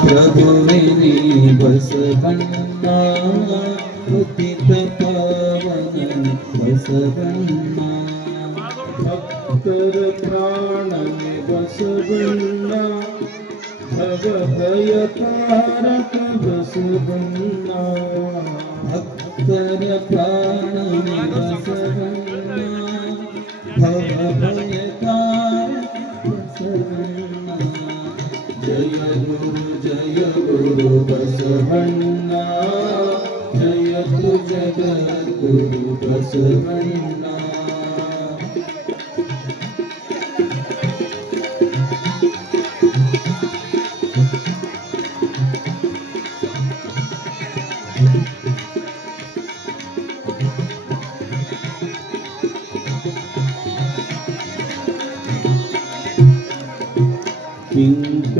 ಪ್ರಭುವಿನಿ ಬಸವಣ್ಣ ಪತಿತ ಪಾವನ ಬಸವಣ್ಣ ಭಕ್ತರ ಪ್ರಾಣನೆ ಬಸವಣ್ಣ ಭವಭಯ ತಾರಕ ಬಸವಣ್ಣ ಭಕ್ತರ ಪ್ರಾಣನೆ ಬಸವಣ್ಣ ಭವಭಯ ತಾರಕ ಬಸವಣ್ಣ ಜಯ ಗುರು ಬಸವಣ್ಣ ಜಯತು ಜಗದ್ಗುರು ಬಸವಣ್ಣ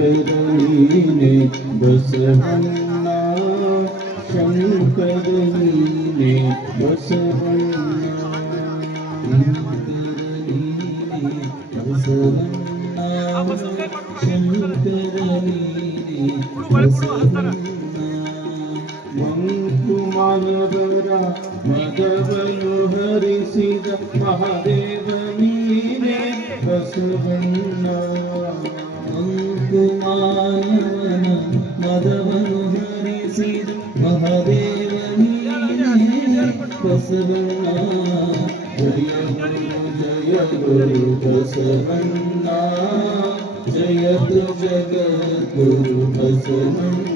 ಕಿಂಕರನೀನೆ ಬಸವಣ್ಣ ಶಂಕರನೀನೆ ಬಸವಣ್ಣ ಕಿಂಕರನೀನೆ ಬಸವಣ್ಣ ಶಂಕರನೀನೆ ಬಸವಣ್ಣ ಮಂಕುಮಾಲವರ ಮದವನ್ನು ಹರಿಸಿದ ಮಹಾದೇವ ನೀನೆ ಬಸವಣ್ಣ ಮಂಕುಮಾಲವನ ಮದವನ್ನು ಹರಿಸಿದ ಮಹಾದೇವ ನೀನೆ ಬಸವಣ್ಣ ಜಯ ಗುರು ಬಸವಣ್ಣ ಜಯತು ಜಗದ್ಗುರು ಬಸವಣ್ಣ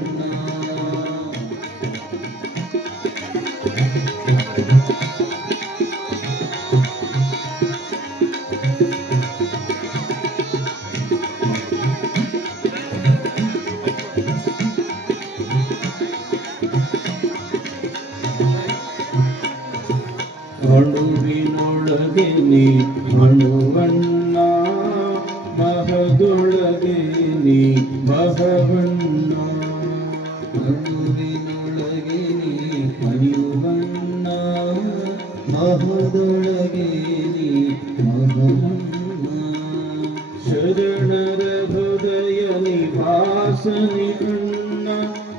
ಅಣುವಿನೊಳಗೆ ನೀ ಅಣುವಣ್ಣ ಮಹದೊಳಗೆ ನೀ ಮಹವಣ್ಣ ಅಣುವಿನೊಳಗೆ ನೀ ಅಣುವಣ್ಣ ಮಹದೊಳಗೆ ನೀ ಮಹವಣ್ಣ ಶರಣರ ಹೃದಯ ನಿವಾಸನಿ ಕಣ್ಣ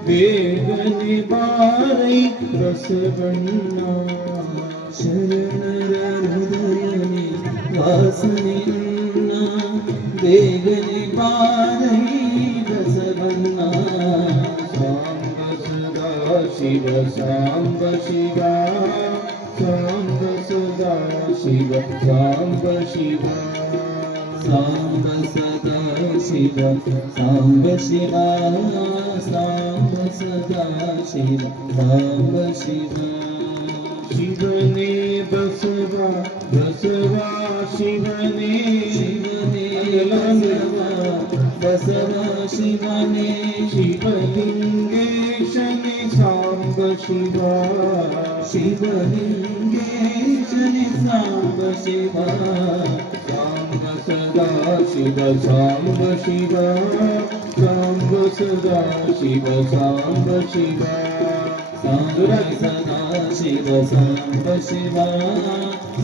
ಬೇಗನೆ ಬಾರೈ ಬಸವಣ್ಣ ಶರಣರ ಹೃದಯನಿ ವಾಸನೆಯನ್ನ ಬೇಗನೆ ಬಾರೈ ಬಸವಣ್ಣ ಸಾಂಬ ಸದಾ ಶಿವ ಸಾಂಬ ಶಿವ ಸಾಂಬ ಸದಾ ಶಿವ ಸಾಂಬ ಶಿವ ಸಾಂಬ ಸದಾ ಶಿವ ಸಾಂಬ ಶಿವ ಸಾಂಬ ಸದಾ ಶಿವ ಸಾಂಬ ಶಿವ ಶಿವನೇ ಬಸವ ಬಸವ ಶಿವನೇ ಶಿವನೇ ಬಸವ ಬಸವ ಶಿವನೇ ಶಿವಲಿಂಗೇಶನೇ ಸಾಂಬ ಶಿವ ಶಿವಲಿಂಗೇಶನೇ ಸಾಂಬ ಶಿವ ಸಾಂಬ ಸದಾ ಶಿವ ಸಾಂಬ ಶಿವ ಸಾಂಬ ಸದಾ ಶಿವ ಸಾಂಬ ಶಿವ ಸಾಂಬ ಸದಾ ಶಿವ ಸಾಂಬ ಶಿವ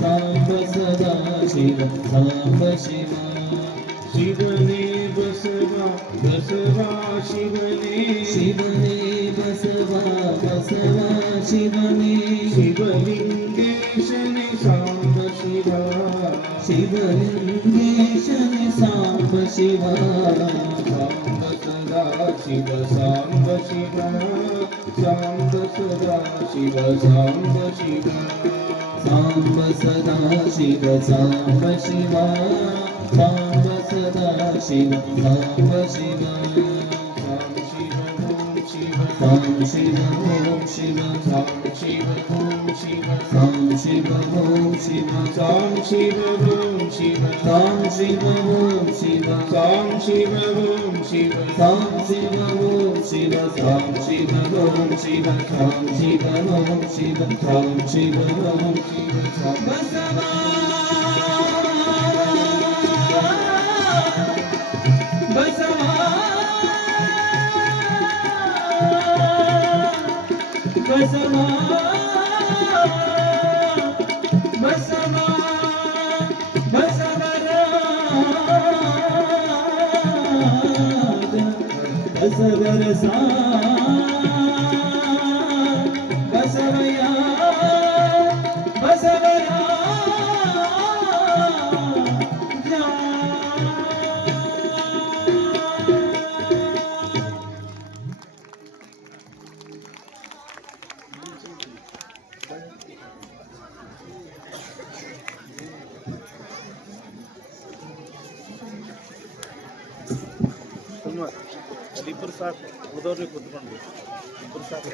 ಸಾಂಬ ಸದಾ ಶಿವ ಸಾಂಬ ಶಿವ ಶಿವನೇ ಬಸವ ಬಸವ ಶಿವನೇ ಶಿವನೇ ಬಸವ ಬಸವ ಶಿವನೇ ಶಿವಲಿಂಗೇಶನೇ ಸಾಂಬ ಶಿವ ಶಿವಲಿಂಗೇಶನೇ ಸಾಂಬ ಶಿವ ಸಾಂಬ ಸದಾ ಶಿವ ಸಾಂಬ ಶಿವ ಸಾಂಬ ಸದಾ ಶಿವ ಸಾಂಬ ಶಿವ ಸಾಂಬ ಸದಾ ಶಿವ ಸಾಂಬ ಶಿವ ಸಾಂಬ ಸದಾ ಶಿವ ಸಾಂಬ ಶಿವ ಸಾಂ ಶಿವ ಓಂ ಶಿವ ಸಾಂ ಶಿವ ಓಂ ಶಿವ ಸಾಂ ಶಿವ ಓಂ ಶಿವ ಸಾಂ ಶಿವ ಓಂ ಶಿವ ಸಾಂ ಶಿವ ಓಂ ಶಿವ ಸಾಂ ಶಿವ ಓಂ ಶಿವ ಸಾಂ ಶಿವ ಓಂ ಶಿವ ಸಾಂ ಶಿವ ಓಂ ಶಿವ ಸಾಂ ಶಿವ ಓಂ ಶಿವ ಸಾಂ ಶಿವ ಓಂ ಶಿವ ಬಸವ ಬಸವ ಬಸವ ಬಸವ ಬಸವರಾಜ ಗರಸ ಬಸವಯ್ಯ ಬಸವಯ್ಯ ಇಬ್ಬರು ಸಾಕು ಉಳಿದವ್ರಿಗೆ ಕುತ್ಕೊಂಡು ಇಬ್ಬರು ಸಾಕು.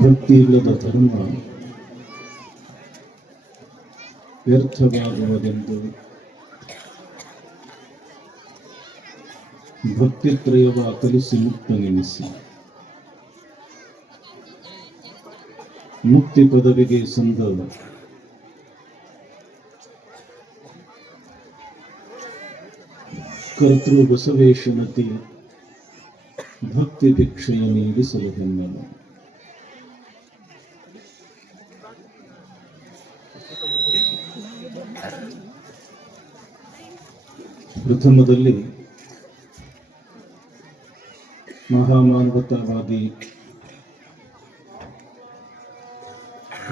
ಭಕ್ತಿ ಇಲ್ಲದ ಧರ್ಮ ವ್ಯರ್ಥವಾಗುವುದೆಂದು ಭಕ್ತಿತ್ರಯವ ಕಲಿಸಿ ಮುಕ್ತನೆನಿಸಿ ಮುಕ್ತಿ ಪದವಿಗೆ ಸಂದ ಕರ್ತೃ ಬಸವೇಶನತಿ ಭಕ್ತಿ ಭಿಕ್ಷೆಯ ನೀಡಿಸಲು ಹೆಣ್ಣನು. ಪ್ರಥಮದಲ್ಲಿ ಮಹಾಮಾನವತಾವಾದಿ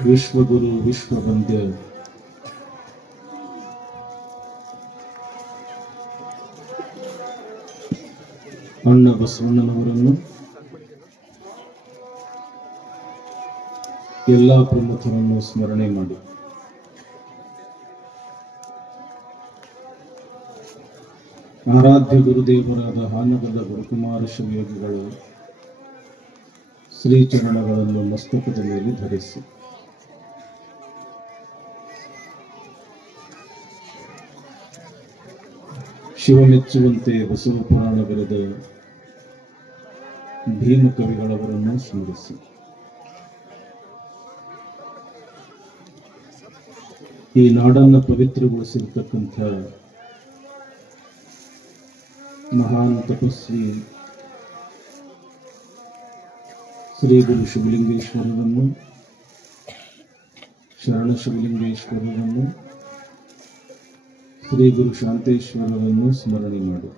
ವಿಶ್ವಗುರು ವಿಶ್ವವಂದ್ಯ ಅಣ್ಣ ಬಸವಣ್ಣನವರನ್ನು ಎಲ್ಲ ಪ್ರಮುಖರನ್ನು ಸ್ಮರಣೆ ಮಾಡಿ ಆರಾಧ್ಯ ಗುರುದೇವರಾದ ಹಾನಗದ ಗುರುಕುಮಾರ ಶಿವಯೋಗಿಗಳು ಶ್ರೀಚರಣಗಳನ್ನು ಮಸ್ತಕದ ಮೇಲೆ ಧರಿಸಿ ಶಿವ ಮೆಚ್ಚುವಂತೆ ಬಸವ ಪುರಾಣ ಬರೆದ ಭೀಮಕವಿಗಳವರನ್ನು ಸ್ಮರಿಸಿ ಈ ನಾಡನ್ನು ಪವಿತ್ರಗೊಳಿಸಿರ್ತಕ್ಕಂಥ ಮಹಾನ್ ತಪಸ್ವಿ ಶ್ರೀ ಗುರು ಶಿವಲಿಂಗೇಶ್ವರರನ್ನು ಶರಣ ಶಿವಲಿಂಗೇಶ್ವರರನ್ನು ಶ್ರೀ ಗುರು ಶಾಂತೇಶ್ವರರನ್ನು ಸ್ಮರಣೆ ಮಾಡಿ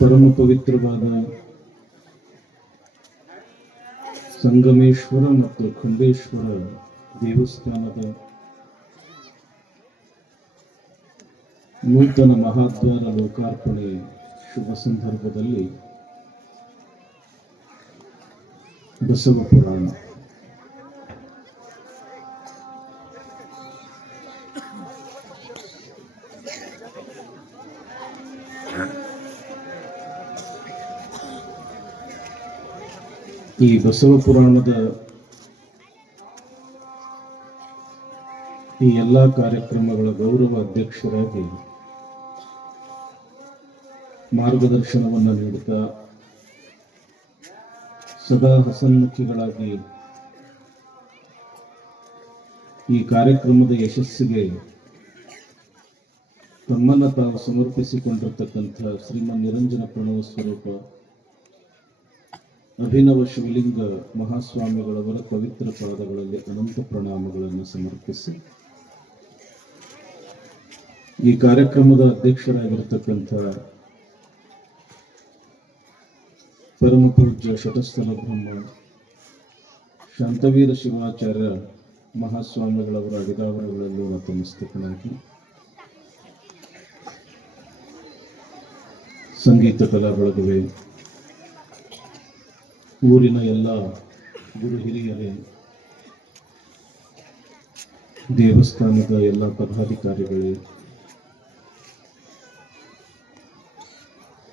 ಪರಮ ಪವಿತ್ರವಾದ ಸಂಗಮೇಶ್ವರ ಮತ್ತು ಖಂಡೇಶ್ವರ ದೇವಸ್ಥಾನದ ನೂತನ ಮಹಾದ್ವಾರ ಲೋಕಾರ್ಪಣೆ ಶುಭ ಸಂದರ್ಭದಲ್ಲಿ ಬಸವ ಪುರಾಣ ಈ ಬಸವ ಪುರಾಣದ ಈ ಎಲ್ಲ ಕಾರ್ಯಕ್ರಮಗಳ ಗೌರವ ಅಧ್ಯಕ್ಷರಾಗಿ ಮಾರ್ಗದರ್ಶನವನ್ನು ನೀಡುತ್ತಾ ಸದಾ ಹಸನ್ಮುಖಿಗಳಾಗಿ ಈ ಕಾರ್ಯಕ್ರಮದ ಯಶಸ್ಸಿಗೆ ತಮ್ಮನ್ನು ತಾವು ಸಮರ್ಪಿಸಿಕೊಂಡಿರತಕ್ಕಂಥ ಶ್ರೀಮನ್ ನಿರಂಜನ ಪ್ರಣವ ಸ್ವರೂಪ ಅಭಿನವ ಶಿವಲಿಂಗ ಮಹಾಸ್ವಾಮಿಗಳವರ ಪವಿತ್ರ ಪಾದಗಳಲ್ಲಿ ಅನಂತ ಪ್ರಣಾಮಗಳನ್ನು ಸಮರ್ಪಿಸಿ ಈ ಕಾರ್ಯಕ್ರಮದ ಅಧ್ಯಕ್ಷರಾಗಿರತಕ್ಕಂಥ ಪರಮ ಪೂಜ್ಯ ಶತಸ್ಥಲ ಬ್ರಹ್ಮ ಶಾಂತವೀರ ಶಿವಾಚಾರ್ಯ ಮಹಾಸ್ವಾಮಿಗಳವರ ಅಡಿದಾವರಗಳಲ್ಲೂ ನತಮಸ್ತಕನಾಗಿ ಸಂಗೀತ ಕಲಾ ಬಳಗವೇ, ಊರಿನ ಎಲ್ಲ ಗುರು ಹಿರಿಯರೇ, ದೇವಸ್ಥಾನದ ಎಲ್ಲ ಪದಾಧಿಕಾರಿಗಳೇ,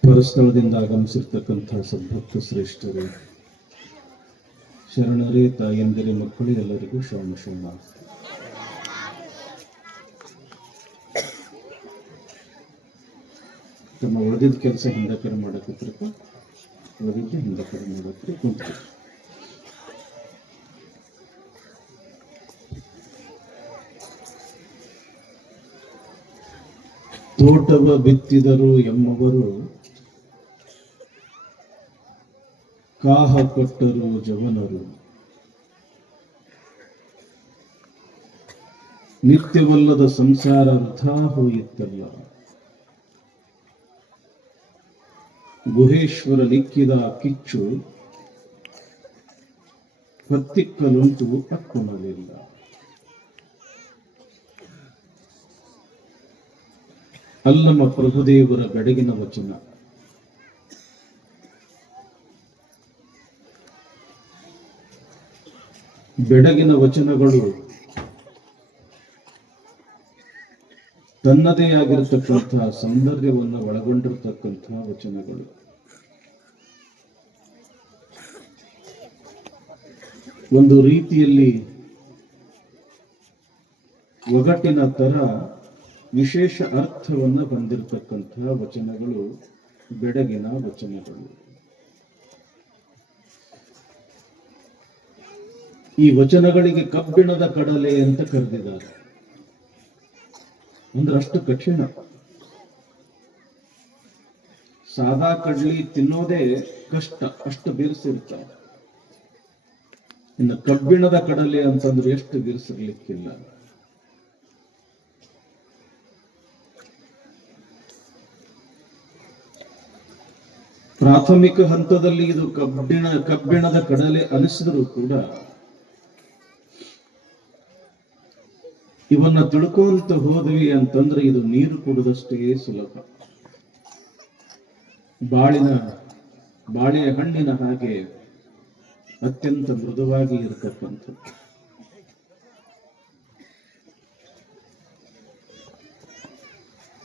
ಪರಸ್ಥಳದಿಂದ ಆಗಮಿಸಿರ್ತಕ್ಕಂಥ ಸದ್ಭಕ್ತ ಶ್ರೇಷ್ಠರೇ, ಶರಣರೇ, ತಾಯಂದಿರೇ, ಮಕ್ಕಳು ಎಲ್ಲರಿಗೂ ಶರಣ ಶರಣ. ತಮ್ಮ ಉಳಿದಿದ್ದ ಕೆಲಸ ಹಿಂದಕರೆ ಮಾಡಕತ್ತಿರಪ್ಪ, ಉಳಿದಿದ್ದು ಹಿಂದಕರೆ ಮಾಡತ್ರಿ ಕುಂತ್ರಿ. ತೋಟವ ಬಿತ್ತಿದರು ಎಮ್ಮವರು, ಕಾಹ ಕೊಟ್ಟರು ಜವನರು, ನಿತ್ಯವಲ್ಲದ ಸಂಸಾರ ವೃಥಾ ಹೋಯಿತಲ್ಲ. ಗುಹೇಶ್ವರ ಲಿಕ್ಕಿದ ಕಿಚ್ಚು ಹೊತ್ತಿಕ್ಕಲುಂಟು ಅಕ್ಕುನಲಿಲ್ಲ. ಅಲ್ಲಮ ಪ್ರಭುದೇವರ ಬೆಡಗಿನ ವಚನ. ಬೆಡಗಿನ ವಚನಗಳು ತನ್ನದೇ ಆಗಿರತಕ್ಕಂತಹ ಸೌಂದರ್ಯವನ್ನು ಒಳಗೊಂಡಿರತಕ್ಕಂತಹ ವಚನಗಳು. ಒಂದು ರೀತಿಯಲ್ಲಿ ಒಗಟಿನ ತರ ವಿಶೇಷ ಅರ್ಥವನ್ನು ಹೊಂದಿರತಕ್ಕಂತಹ ವಚನಗಳು ಬೆಡಗಿನ ವಚನಗಳು. ಈ ವಚನಗಳಿಗೆ ಕಬ್ಬಿಣದ ಕಡಲೆ ಅಂತ ಕರೆದಿದ್ದಾರೆ. ಅಂದ್ರೆ ಅಷ್ಟು ಕಠಿಣ. ಸಾದಾ ಕಡ್ಲಿ ತಿನ್ನೋದೇ ಕಷ್ಟ, ಅಷ್ಟು ಬಿರುಸಿರ್ತಾರೆ. ಇನ್ನು ಕಬ್ಬಿಣದ ಕಡಲೆ ಅಂತಂದ್ರೆ ಎಷ್ಟು ಬಿರುಸಿರ್ಲಿಕ್ಕಿಲ್ಲ. ಪ್ರಾಥಮಿಕ ಹಂತದಲ್ಲಿ ಇದು ಕಬ್ಬಿಣದ ಕಡಲೆ ಅನಿಸಿದರೂ ಕೂಡ ಇವನ್ನ ತಿಳ್ಕೊಂತ ಹೋದ್ವಿ ಅಂತಂದ್ರೆ ಇದು ನೀರು ಕುಡಿದಷ್ಟೇ ಸುಲಭ. ಬಾಳೆ ಹಣ್ಣಿನ ಹಾಗೆ ಅತ್ಯಂತ ಮೃದುವಾಗಿ ಇರತಕ್ಕಂಥದ್ದು.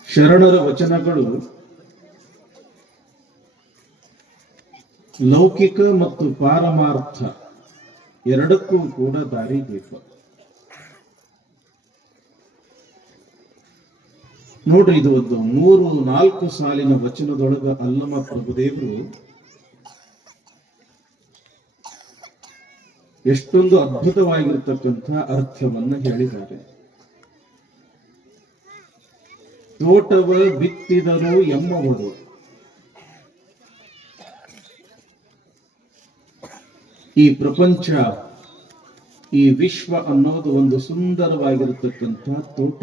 ಶರಣರ ವಚನಗಳು ಲೌಕಿಕ ಮತ್ತು ಪಾರಮಾರ್ಥ ಎರಡಕ್ಕೂ ಕೂಡ ದಾರಿದೀಪ. ನೋಡ್ರಿ, ಇದು ಒಂದು 3-4 ಸಾಲಿನ ವಚನದೊಳಗ ಅಲ್ಲಮ ಪ್ರಭುದೇವರು ಎಷ್ಟೊಂದು ಅದ್ಭುತವಾಗಿರ್ತಕ್ಕಂಥ ಅರ್ಥವನ್ನ ಹೇಳಿದ್ದಾರೆ. ತೋಟವ ಬಿತ್ತಿದರು ಎಮ್ಮವರು, ಈ ಪ್ರಪಂಚ, ಈ ವಿಶ್ವ ಅನ್ನೋದು ಒಂದು ಸುಂದರವಾಗಿರತಕ್ಕಂಥ ತೋಟ.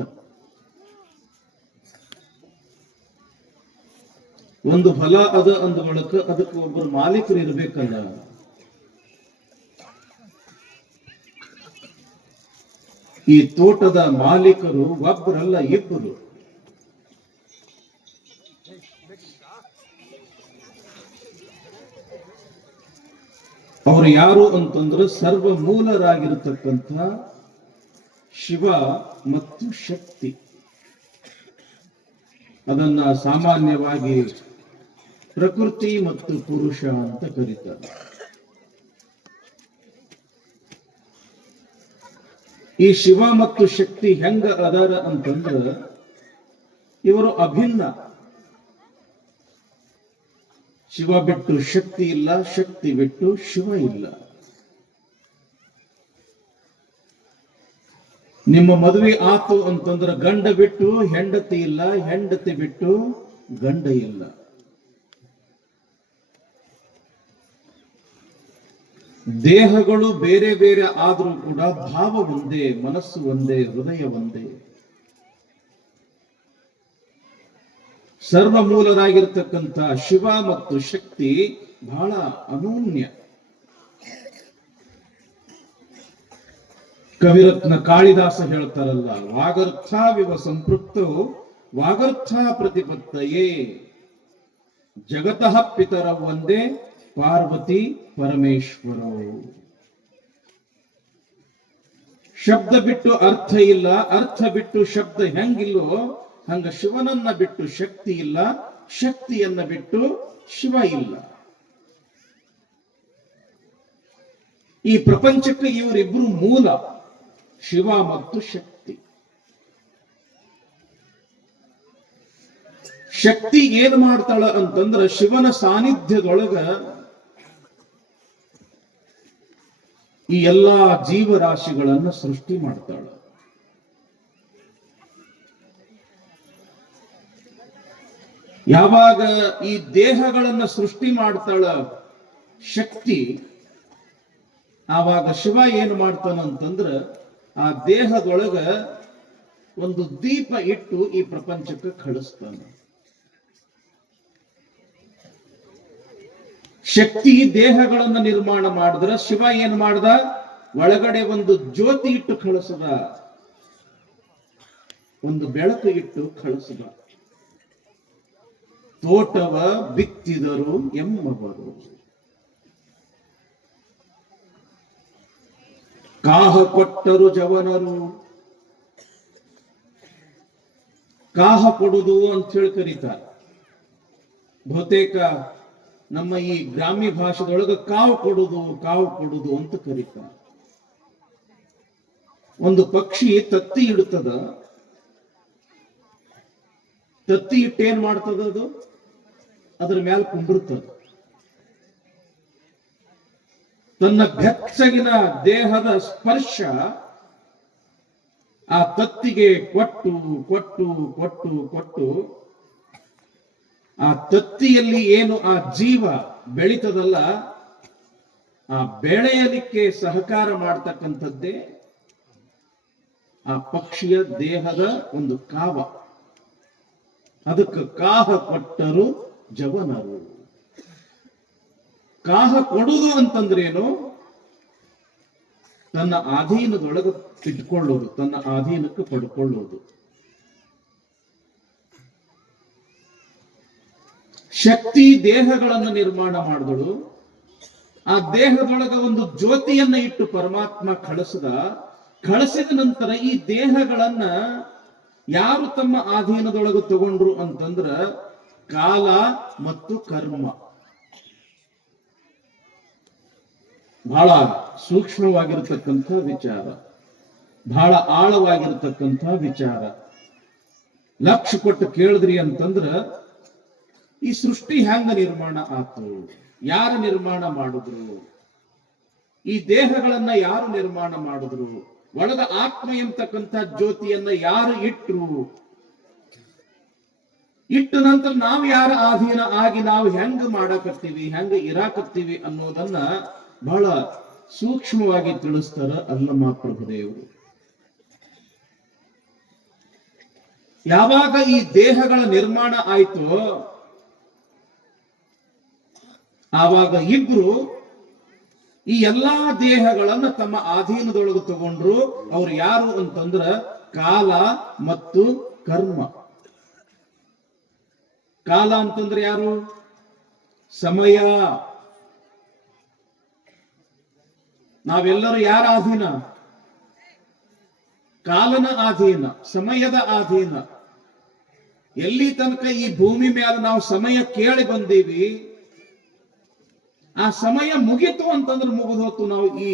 ಒಂದು ಹೊಲ ಅದ ಅಂದ ಬಳಕ ಅದಕ್ಕೆ ಒಬ್ಬರು ಮಾಲೀಕರು ಇರ್ಬೇಕಲ್ಲ. ಈ ತೋಟದ ಮಾಲೀಕರು ಒಬ್ಬರಲ್ಲ, ಇಬ್ಬರು. ಅವರು ಯಾರು ಅಂತಂದ್ರೆ ಸರ್ವ ಮೂಲರಾಗಿರತಕ್ಕಂಥ ಶಿವ ಮತ್ತು ಶಕ್ತಿ. ಅದನ್ನ ಸಾಮಾನ್ಯವಾಗಿ ಪ್ರಕೃತಿ ಮತ್ತು ಪುರುಷ ಅಂತ ಕರೀತಾರೆ. ಈ ಶಿವ ಮತ್ತು ಶಕ್ತಿ ಹೆಂಗ ಅದಾರ ಅಂತಂದ್ರ ಇವರು ಅಭಿನ್ನ. ಶಿವ ಬಿಟ್ಟು ಶಕ್ತಿ ಇಲ್ಲ, ಶಕ್ತಿ ಬಿಟ್ಟು ಶಿವ ಇಲ್ಲ. ನಿಮ್ಮ ಮದುವೆ ಆತು ಅಂತಂದ್ರೆ ಗಂಡ ಬಿಟ್ಟು ಹೆಂಡತಿ ಇಲ್ಲ, ಹೆಂಡತಿ ಬಿಟ್ಟು ಗಂಡ ಇಲ್ಲ. ದೇಹಗಳು ಬೇರೆ ಬೇರೆ ಆದ್ರೂ ಕೂಡ ಭಾವ ಒಂದೇ, ಮನಸ್ಸು ಒಂದೇ, ಹೃದಯ ಒಂದೇ. ಸರ್ವ ಮೂಲರಾಗಿರ್ತಕ್ಕಂಥ ಶಿವ ಮತ್ತು ಶಕ್ತಿ ಬಹಳ ಅನೂನ್ಯ. ಕವಿರತ್ನ ಕಾಳಿದಾಸ ಹೇಳ್ತಾರಲ್ಲ, ವಾಗರ್ಥಾವಿವ ಸಂಪೃಕ್ತೋ ವಾಗರ್ಥ ಪ್ರತಿಪತ್ತಯೇ ಜಗತಃ ಪಿತರ ಒಂದೇ ಪಾರ್ವತಿ ಪರಮೇಶ್ವರ. ಶಬ್ದ ಬಿಟ್ಟು ಅರ್ಥ ಇಲ್ಲ, ಅರ್ಥ ಬಿಟ್ಟು ಶಬ್ದ ಹೆಂಗಿಲ್ಲೋ ಹಂಗ ಶಿವನನ್ನ ಬಿಟ್ಟು ಶಕ್ತಿ ಇಲ್ಲ, ಶಕ್ತಿಯನ್ನ ಬಿಟ್ಟು ಶಿವ ಇಲ್ಲ. ಈ ಪ್ರಪಂಚಕ್ಕೆ ಇವರಿಬ್ರು ಮೂಲ, ಶಿವ ಮತ್ತು ಶಕ್ತಿ. ಶಕ್ತಿ ಏನ್ ಮಾಡ್ತಾಳ ಅಂತಂದ್ರ ಶಿವನ ಸಾನ್ನಿಧ್ಯದೊಳಗ ಈ ಎಲ್ಲಾ ಜೀವರಾಶಿಗಳನ್ನ ಸೃಷ್ಟಿ ಮಾಡ್ತಾಳ. ಯಾವಾಗ ಈ ದೇಹಗಳನ್ನ ಸೃಷ್ಟಿ ಮಾಡ್ತಾಳ ಶಕ್ತಿ, ಆವಾಗ ಶಿವ ಏನು ಮಾಡ್ತಾನಂತಂದ್ರ ಆ ದೇಹದೊಳಗ ಒಂದು ದೀಪ ಇಟ್ಟು ಈ ಪ್ರಪಂಚಕ್ಕೆ ಕಳಿಸ್ತಾನೆ. ಶಕ್ತಿ ದೇಹಗಳನ್ನು ನಿರ್ಮಾಣ ಮಾಡಿದ್ರ ಶಿವ ಏನ್ ಮಾಡ್ದ? ಒಳಗಡೆ ಒಂದು ಜ್ಯೋತಿ ಇಟ್ಟು ಕಳಿಸದ, ಒಂದು ಬೆಳಕು ಇಟ್ಟು ಕಳಿಸದ. ತೋಟವ ಬಿತ್ತಿದರು ಎಮ್ಮವರು, ಕಾಹ ಕೊಟ್ಟರು ಜವನರು. ಕಾಹ ಕೊಡುದು ಅಂತ ಹೇಳಿ ಕರೀತಾರೆ. ಬಹುತೇಕ ನಮ್ಮ ಈ ಗ್ರಾಮ್ಯ ಭಾಷೆದೊಳಗೆ ಕಾವು ಕೊಡುದು ಅಂತ ಕರೀತಾರೆ. ಒಂದು ಪಕ್ಷಿ ತತ್ತಿ ಇಡುತ್ತದ, ತತ್ತಿ ಇಟ್ಟೇನ್ ಮಾಡ್ತದ? ಅದು ಅದ್ರ ಮೇಲೆ ಕುಂಡಿರ್ತದ. ತನ್ನ ಬೆಚ್ಚಗಿನ ದೇಹದ ಸ್ಪರ್ಶ ಆ ತತ್ತಿಗೆ ಕೊಟ್ಟು ಕೊಟ್ಟು ಕೊಟ್ಟು ಕೊಟ್ಟು ಆ ತತ್ತಿಯಲ್ಲಿ ಏನು ಆ ಜೀವ ಬೆಳೀತದಲ್ಲ, ಆ ಬೆಳೆಯಲಿಕ್ಕೆ ಸಹಕಾರ ಮಾಡ್ತಕ್ಕಂಥದ್ದೇ ಆ ಪಕ್ಷಿಯ ದೇಹದ ಒಂದು ಕಾವ. ಅದಕ್ಕೆ ಕಾಹ ಕೊಟ್ಟರು ಜವನರು. ಕಾಹ ಕೊಡುವುದು ಅಂತಂದ್ರೇನು? ತನ್ನ ಅಧೀನದೊಳಗೆ ಇಟ್ಕೊಳ್ಳೋದು, ತನ್ನ ಅಧೀನಕ್ಕೆ ಪಡ್ಕೊಳ್ಳೋದು. ಶಕ್ತಿ ದೇಹಗಳನ್ನು ನಿರ್ಮಾಣ ಮಾಡಿದಳು. ಆ ದೇಹದೊಳಗ ಒಂದು ಜ್ಯೋತಿಯನ್ನ ಇಟ್ಟು ಪರಮಾತ್ಮ ಕಳಿಸಿದ ನಂತರ ಈ ದೇಹಗಳನ್ನ ಯಾರು ತಮ್ಮ ಅಧೀನದೊಳಗೆ ತಗೊಂಡ್ರು ಅಂತಂದ್ರ ಕಾಲ ಮತ್ತು ಕರ್ಮ. ಬಹಳ ಸೂಕ್ಷ್ಮವಾಗಿರತಕ್ಕಂಥ ವಿಚಾರ, ಬಹಳ ಆಳವಾಗಿರತಕ್ಕಂಥ ವಿಚಾರ. ಲಕ್ಷ ಕೊಟ್ಟು ಕೇಳಿದ್ರಿ ಅಂತಂದ್ರ ಈ ಸೃಷ್ಟಿ ಹೆಂಗ ನಿರ್ಮಾಣ ಆತು? ಯಾರು ನಿರ್ಮಾಣ ಮಾಡಿದ್ರು? ಈ ದೇಹಗಳನ್ನ ಯಾರು ನಿರ್ಮಾಣ ಮಾಡಿದ್ರು? ಒಳಗ ಆತ್ಮ ಎಂಬತಕ್ಕಂಥ ಜ್ಯೋತಿಯನ್ನ ಯಾರು ಇಟ್ರು? ಇಟ್ಟ ನಂತರ ನಾವು ಯಾರ ಅಧೀನ ಆಗಿ ನಾವು ಹೆಂಗ ಮಾಡಕತ್ತೀವಿ, ಹೆಂಗ ಇರಾಕತ್ತೀವಿ ಅನ್ನೋದನ್ನ ಬಹಳ ಸೂಕ್ಷ್ಮವಾಗಿ ತಿಳಿಸ್ತಾರ ಅಲ್ಲಮ ಪ್ರಭುದೇವರು. ಯಾವಾಗ ಈ ದೇಹಗಳ ನಿರ್ಮಾಣ ಆಯ್ತೋ ಆವಾಗ ಇಬ್ರು ಈ ಎಲ್ಲಾ ದೇಹಗಳನ್ನ ತಮ್ಮ ಅಧೀನದೊಳಗೆ ತಗೊಂಡ್ರು. ಅವ್ರು ಯಾರು ಅಂತಂದ್ರ ಕಾಲ ಮತ್ತು ಕರ್ಮ. ಕಾಲ ಅಂತಂದ್ರೆ ಯಾರು? ಸಮಯ. ನಾವೆಲ್ಲರೂ ಯಾರ ಅಧೀನ? ಕಾಲನ ಅಧೀನ, ಸಮಯದ ಅಧೀನ. ಎಲ್ಲಿ ತನಕ ಈ ಭೂಮಿ ಮೇಲೆ ನಾವು ಸಮಯ ಕೇಳಿ ಬಂದೀವಿ, ಆ ಸಮಯ ಮುಗಿತು ಅಂತಂದ್ರೆ ಮುಗಿದು ಹೊತ್ತು ನಾವು ಈ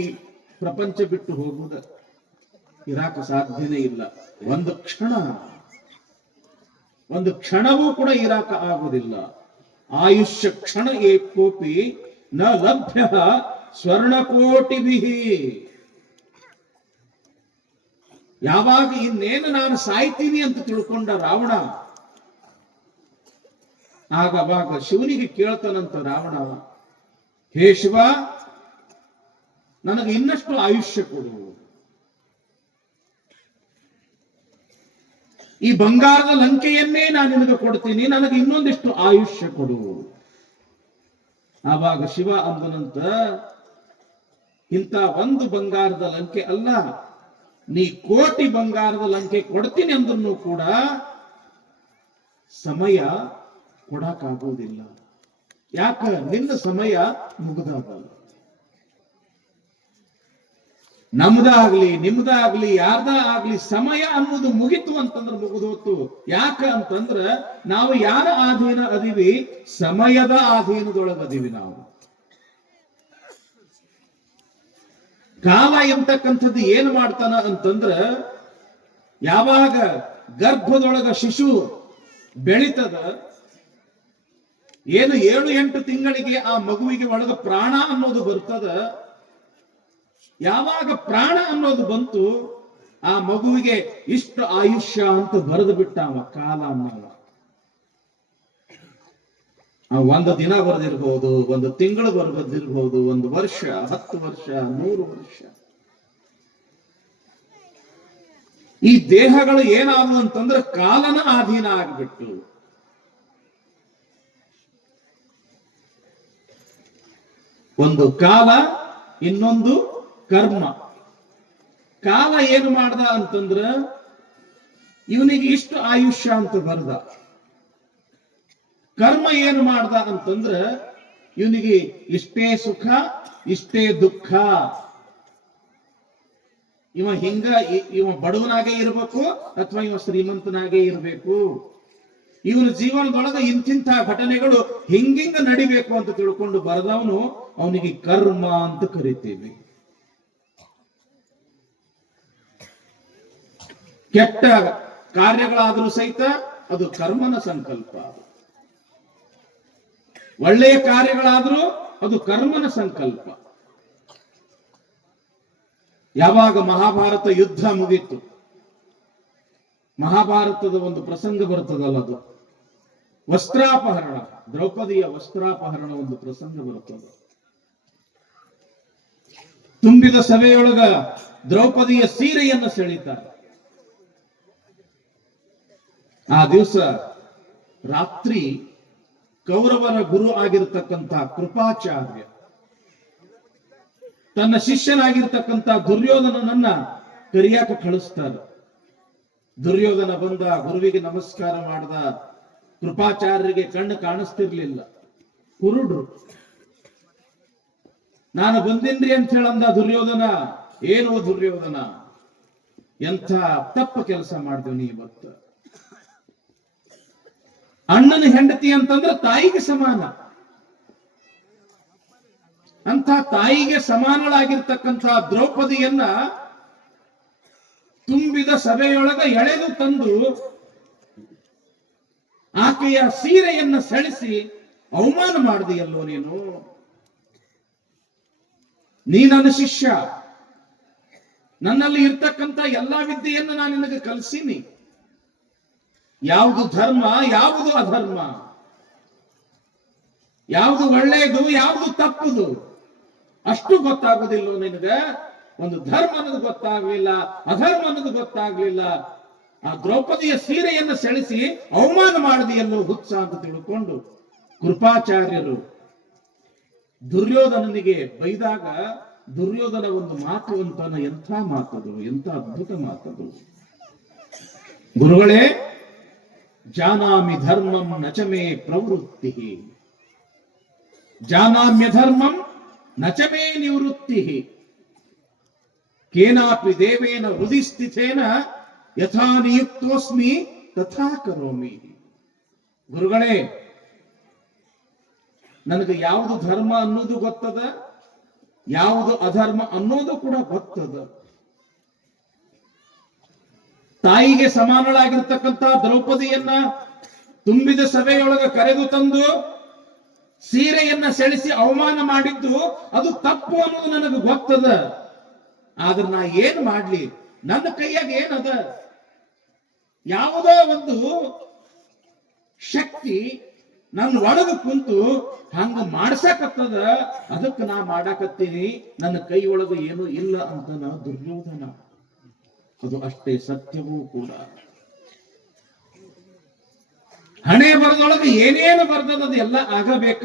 ಪ್ರಪಂಚ ಬಿಟ್ಟು ಹೋಗುವುದ ಇರಾಕ ಸಾಧ್ಯನೇ ಇಲ್ಲ. ಒಂದು ಕ್ಷಣವೂ ಕೂಡ ಇರಾಕ ಆಗುವುದಿಲ್ಲ. ಆಯುಷ್ಯ ಕ್ಷಣ ಏಕೋಪಿ ನ ಲಭ್ಯ ಸ್ವರ್ಣಕೋಟಿಭಿ. ಯಾವಾಗ ಇನ್ನೇನು ನಾನು ಸಾಯ್ತೀನಿ ಅಂತ ತಿಳ್ಕೊಂಡ ರಾವಣ, ಆವಾಗ ಶಿವನಿಗೆ ಕೇಳ್ತಾನಂತ ರಾವಣ, ಹೇ ಶಿವ, ನನಗೆ ಇನ್ನಷ್ಟು ಆಯುಷ್ಯ ಕೊಡು. ಈ ಬಂಗಾರದ ಲಂಕೆಯನ್ನೇ ನಾನು ನಿನಗೆ ಕೊಡ್ತೀನಿ, ನನಗೆ ಇನ್ನೊಂದಿಷ್ಟು ಆಯುಷ್ಯ ಕೊಡು. ಆವಾಗ ಶಿವ ಅಂದನಂತ, ಇಂಥ ಒಂದು ಬಂಗಾರದ ಲಂಕೆ ಅಲ್ಲ, ನೀ ಕೋಟಿ ಬಂಗಾರದ ಲಂಕೆ ಕೊಡ್ತೀನಿ ಅಂದ್ರೂ ಕೂಡ ಸಮಯ ಕೊಡಕ್ಕಾಗೋದಿಲ್ಲ. ಯಾಕ? ನಿನ್ನ ಸಮಯ ಮುಗಿದಾಗಲ್ಲ. ನಮ್ದಾಗ್ಲಿ ನಿಮ್ದಾಗ್ಲಿ ಯಾರ್ದ ಆಗ್ಲಿ ಸಮಯ ಅನ್ನೋದು ಮುಗಿತು ಅಂತಂದ್ರೆ ಮುಗಿದೋತು. ಯಾಕ ಅಂತಂದ್ರ ನಾವು ಯಾರ ಅಧೀನ ಅದೀವಿ? ಸಮಯದ ಅಧೀನದೊಳಗದೀವಿ ನಾವು. ಕಾಲ ಎಂತಕ್ಕಂಥದ್ದು ಏನ್ ಮಾಡ್ತಾನ ಅಂತಂದ್ರ, ಯಾವಾಗ ಗರ್ಭದೊಳಗ ಶಿಶು ಬೆಳಿತದ, ಏನು 7-8 ತಿಂಗಳಿಗೆ ಆ ಮಗುವಿಗೆ ಒಳಗ ಪ್ರಾಣ ಅನ್ನೋದು ಬರ್ತದ. ಯಾವಾಗ ಪ್ರಾಣ ಅನ್ನೋದು ಬಂತು, ಆ ಮಗುವಿಗೆ ಇಷ್ಟು ಆಯುಷ್ಯ ಅಂತ ಬರೆದು ಬಿಟ್ಟ ಅವ ಕಾಲ ಅನ್ನವ. ಒಂದು ದಿನ ಬರೆದಿರ್ಬಹುದು, ಒಂದು ತಿಂಗಳು ಬರೆದಿರ್ಬಹುದು, 1 ವರ್ಷ, 10 ವರ್ಷ, 100 ವರ್ಷ. ಈ ದೇಹಗಳು ಏನಾದವು ಅಂತಂದ್ರೆ ಕಾಲನ ಅಧೀನ ಆಗಿಬಿಟ್ಟು. ಒಂದು ಕಾಲ, ಇನ್ನೊಂದು ಕರ್ಮ. ಕಾಲ ಏನು ಮಾಡ್ದ ಅಂತಂದ್ರ ಇವನಿಗೆ ಇಷ್ಟು ಆಯುಷ್ಯ ಅಂತ ಬರ್ದ. ಕರ್ಮ ಏನು ಮಾಡ್ದ ಅಂತಂದ್ರ ಇವನಿಗೆ ಇಷ್ಟೇ ಸುಖ, ಇಷ್ಟೇ ದುಃಖ. ಇವ ಬಡವನಾಗೆ ಇರಬೇಕು ಅಥವಾ ಇವ ಶ್ರೀಮಂತನಾಗೆ ಇರಬೇಕು. ಇವನ ಜೀವನದೊಳಗೆ ಇಂತಿಂಥ ಘಟನೆಗಳು ಹಿಂಗಿಂಗ ನಡಿಬೇಕು ಅಂತ ತಿಳ್ಕೊಂಡು ಬರೆದವನು ಅವನಿಗೆ ಕರ್ಮ ಅಂತ ಕರಿತೀವಿ. ಕೆಟ್ಟ ಕಾರ್ಯಗಳಾದ್ರೂ ಸಹಿತ ಅದು ಕರ್ಮನ ಸಂಕಲ್ಪ. ಒಳ್ಳೆಯ ಕಾರ್ಯಗಳಾದ್ರೂ ಅದು ಕರ್ಮನ ಸಂಕಲ್ಪ. ಯಾವಾಗ ಮಹಾಭಾರತ ಯುದ್ಧ ಮುಗೀತು, ಮಹಾಭಾರತದ ಒಂದು ಪ್ರಸಂಗ ಬರ್ತದಲ್ಲ, ಅದು ವಸ್ತ್ರಾಪಹರಣ, ದ್ರೌಪದಿಯ ವಸ್ತ್ರಾಪಹರಣ ಒಂದು ಪ್ರಸಂಗ ಬರ್ತದೆ. ತುಂಬಿದ ಸಭೆಯೊಳಗ ದ್ರೌಪದಿಯ ಸೀರೆಯನ್ನು ಸೆಳೀತಾರೆ. ಆ ದಿವಸ ರಾತ್ರಿ ಕೌರವರ ಗುರು ಆಗಿರತಕ್ಕಂಥ ಕೃಪಾಚಾರ್ಯ ತನ್ನ ಶಿಷ್ಯನಾಗಿರ್ತಕ್ಕಂಥ ದುರ್ಯೋಧನನನ್ನ ಕರಿಯಾಕ ಕಳಿಸ್ತಾರೆ. ದುರ್ಯೋಧನ ಬಂದ, ಗುರುವಿಗೆ ನಮಸ್ಕಾರ ಮಾಡ್ದ. ಕೃಪಾಚಾರ್ಯರಿಗೆ ಕಣ್ಣು ಕಾಣಿಸ್ತಿರ್ಲಿಲ್ಲ, ಕುರುಡ್ರು. ನಾನು ಬಂದಿನ್ರಿ ಅಂತ ಹೇಳಂದ ದುರ್ಯೋಧನ. ಏನೋ ದುರ್ಯೋಧನ, ಎಂಥ ತಪ್ಪ ಕೆಲಸ ಮಾಡಿದವನಿ ಇವತ್ತು. ಅಣ್ಣನ ಹೆಂಡತಿ ಅಂತಂದ್ರೆ ತಾಯಿಗೆ ಸಮಾನ. ಅಂತ ತಾಯಿಗೆ ಸಮಾನಳಾಗಿರ್ತಕ್ಕಂಥ ದ್ರೌಪದಿಯನ್ನ ತುಂಬಿದ ಸಭೆಯೊಳಗ ಎಳೆದು ತಂದು ಆಕೆಯ ಸೀರೆಯನ್ನ ಸೆಳೆಸಿ ಅವಮಾನ ಮಾಡಿದೆಯಲ್ಲೋ ನೀನು. ನೀ ನನ್ನ ಶಿಷ್ಯ, ನನ್ನಲ್ಲಿ ಇರ್ತಕ್ಕಂಥ ಎಲ್ಲಾ ವಿದ್ಯೆಯನ್ನು ನಾನು ನಿನಗೆ ಕಲಿಸೀನಿ. ಯಾವುದು ಧರ್ಮ, ಯಾವುದು ಅಧರ್ಮ, ಯಾವುದು ಒಳ್ಳೆಯದು, ಯಾವುದು ತಪ್ಪುದು ಅಷ್ಟು ಗೊತ್ತಾಗೋದಿಲ್ಲ ನಿನಗ. ಒಂದು ಧರ್ಮ ಅನ್ನೋದು ಗೊತ್ತಾಗ್ಲಿಲ್ಲ, ಅಧರ್ಮ ಅನ್ನೋದು ಗೊತ್ತಾಗ್ಲಿಲ್ಲ. ಆ ದ್ರೌಪದಿಯ ಸೀರೆಯನ್ನು ಸೆಳೆಸಿ ಅವಮಾನ ಮಾಡಿದೆಯಲ್ಲೋ ಹುಚ್ಚ ಅಂತ ತಿಳ್ಕೊಂಡು ಕೃಪಾಚಾರ್ಯರು ದುರ್ಯೋಧನನಿಗೆ ಬೈದಾಗ, ದುರ್ಯೋಧನ ಒಂದು ಮಾತು ಅಂತಾನ. ಎಂಥ ಮಾತದು, ಎಂಥ ಅದ್ಭುತ ಮಾತದು. ಗುರುಗಳೇ, ಜಾನಾಮಿ ಧರ್ಮಂ ನಚಮೇ ಪ್ರವೃತ್ತಿ, ಜಾನಾಮ್ಯ ಧರ್ಮಂ ನಚಮೇ ನಿವೃತ್ತಿ, ಕೇನಾಪಿ ದೇವೇನ ಹೃದಯ ಸ್ಥಿತೇನ ಯಥಾ ನಿಯುಕ್ತೋಸ್ಮಿ ತಥಾ ಕರೋಮಿ. ಗುರುಗಳೇ, ನನಗೆ ಯಾವುದು ಧರ್ಮ ಅನ್ನೋದು ಗೊತ್ತದ, ಯಾವುದು ಅಧರ್ಮ ಅನ್ನೋದು ಕೂಡ ಗೊತ್ತದ. ತಾಯಿಗೆ ಸಮಾನಳಾಗಿರ್ತಕ್ಕಂಥ ದ್ರೌಪದಿಯನ್ನ ತುಂಬಿದ ಸಭೆಯೊಳಗ ಕರೆದು ತಂದು ಸೀರೆಯನ್ನ ಸೆಳೆಸಿ ಅವಮಾನ ಮಾಡಿದ್ದು ಅದು ತಪ್ಪು ಅನ್ನೋದು ನನಗೆ ಗೊತ್ತದ. ಆದ್ರೆ ನಾ ಏನ್ ಮಾಡ್ಲಿ, ನನ್ನ ಕೈಯಾಗ ಏನದ? ಯಾವುದೋ ಒಂದು ಶಕ್ತಿ ನನ್ನ ಒಳಗ ಕುಂತು ಹಂಗ ಮಾಡ್ಸಕತ್ತದ, ಅದಕ್ಕೆ ನಾ ಮಾಡಾಕತ್ತೀನಿ. ನನ್ನ ಕೈ ಒಳಗ ಏನು ಇಲ್ಲ ಅಂತ ನಾ ದುರ್ಯೋಧನ. ಅದು ಅಷ್ಟೇ ಸತ್ಯವೂ ಕೂಡ. ಹಣೆ ಬರದೊಳಗೆ ಏನೇನು ಬರ್ದದ ಎಲ್ಲ ಆಗಬೇಕ.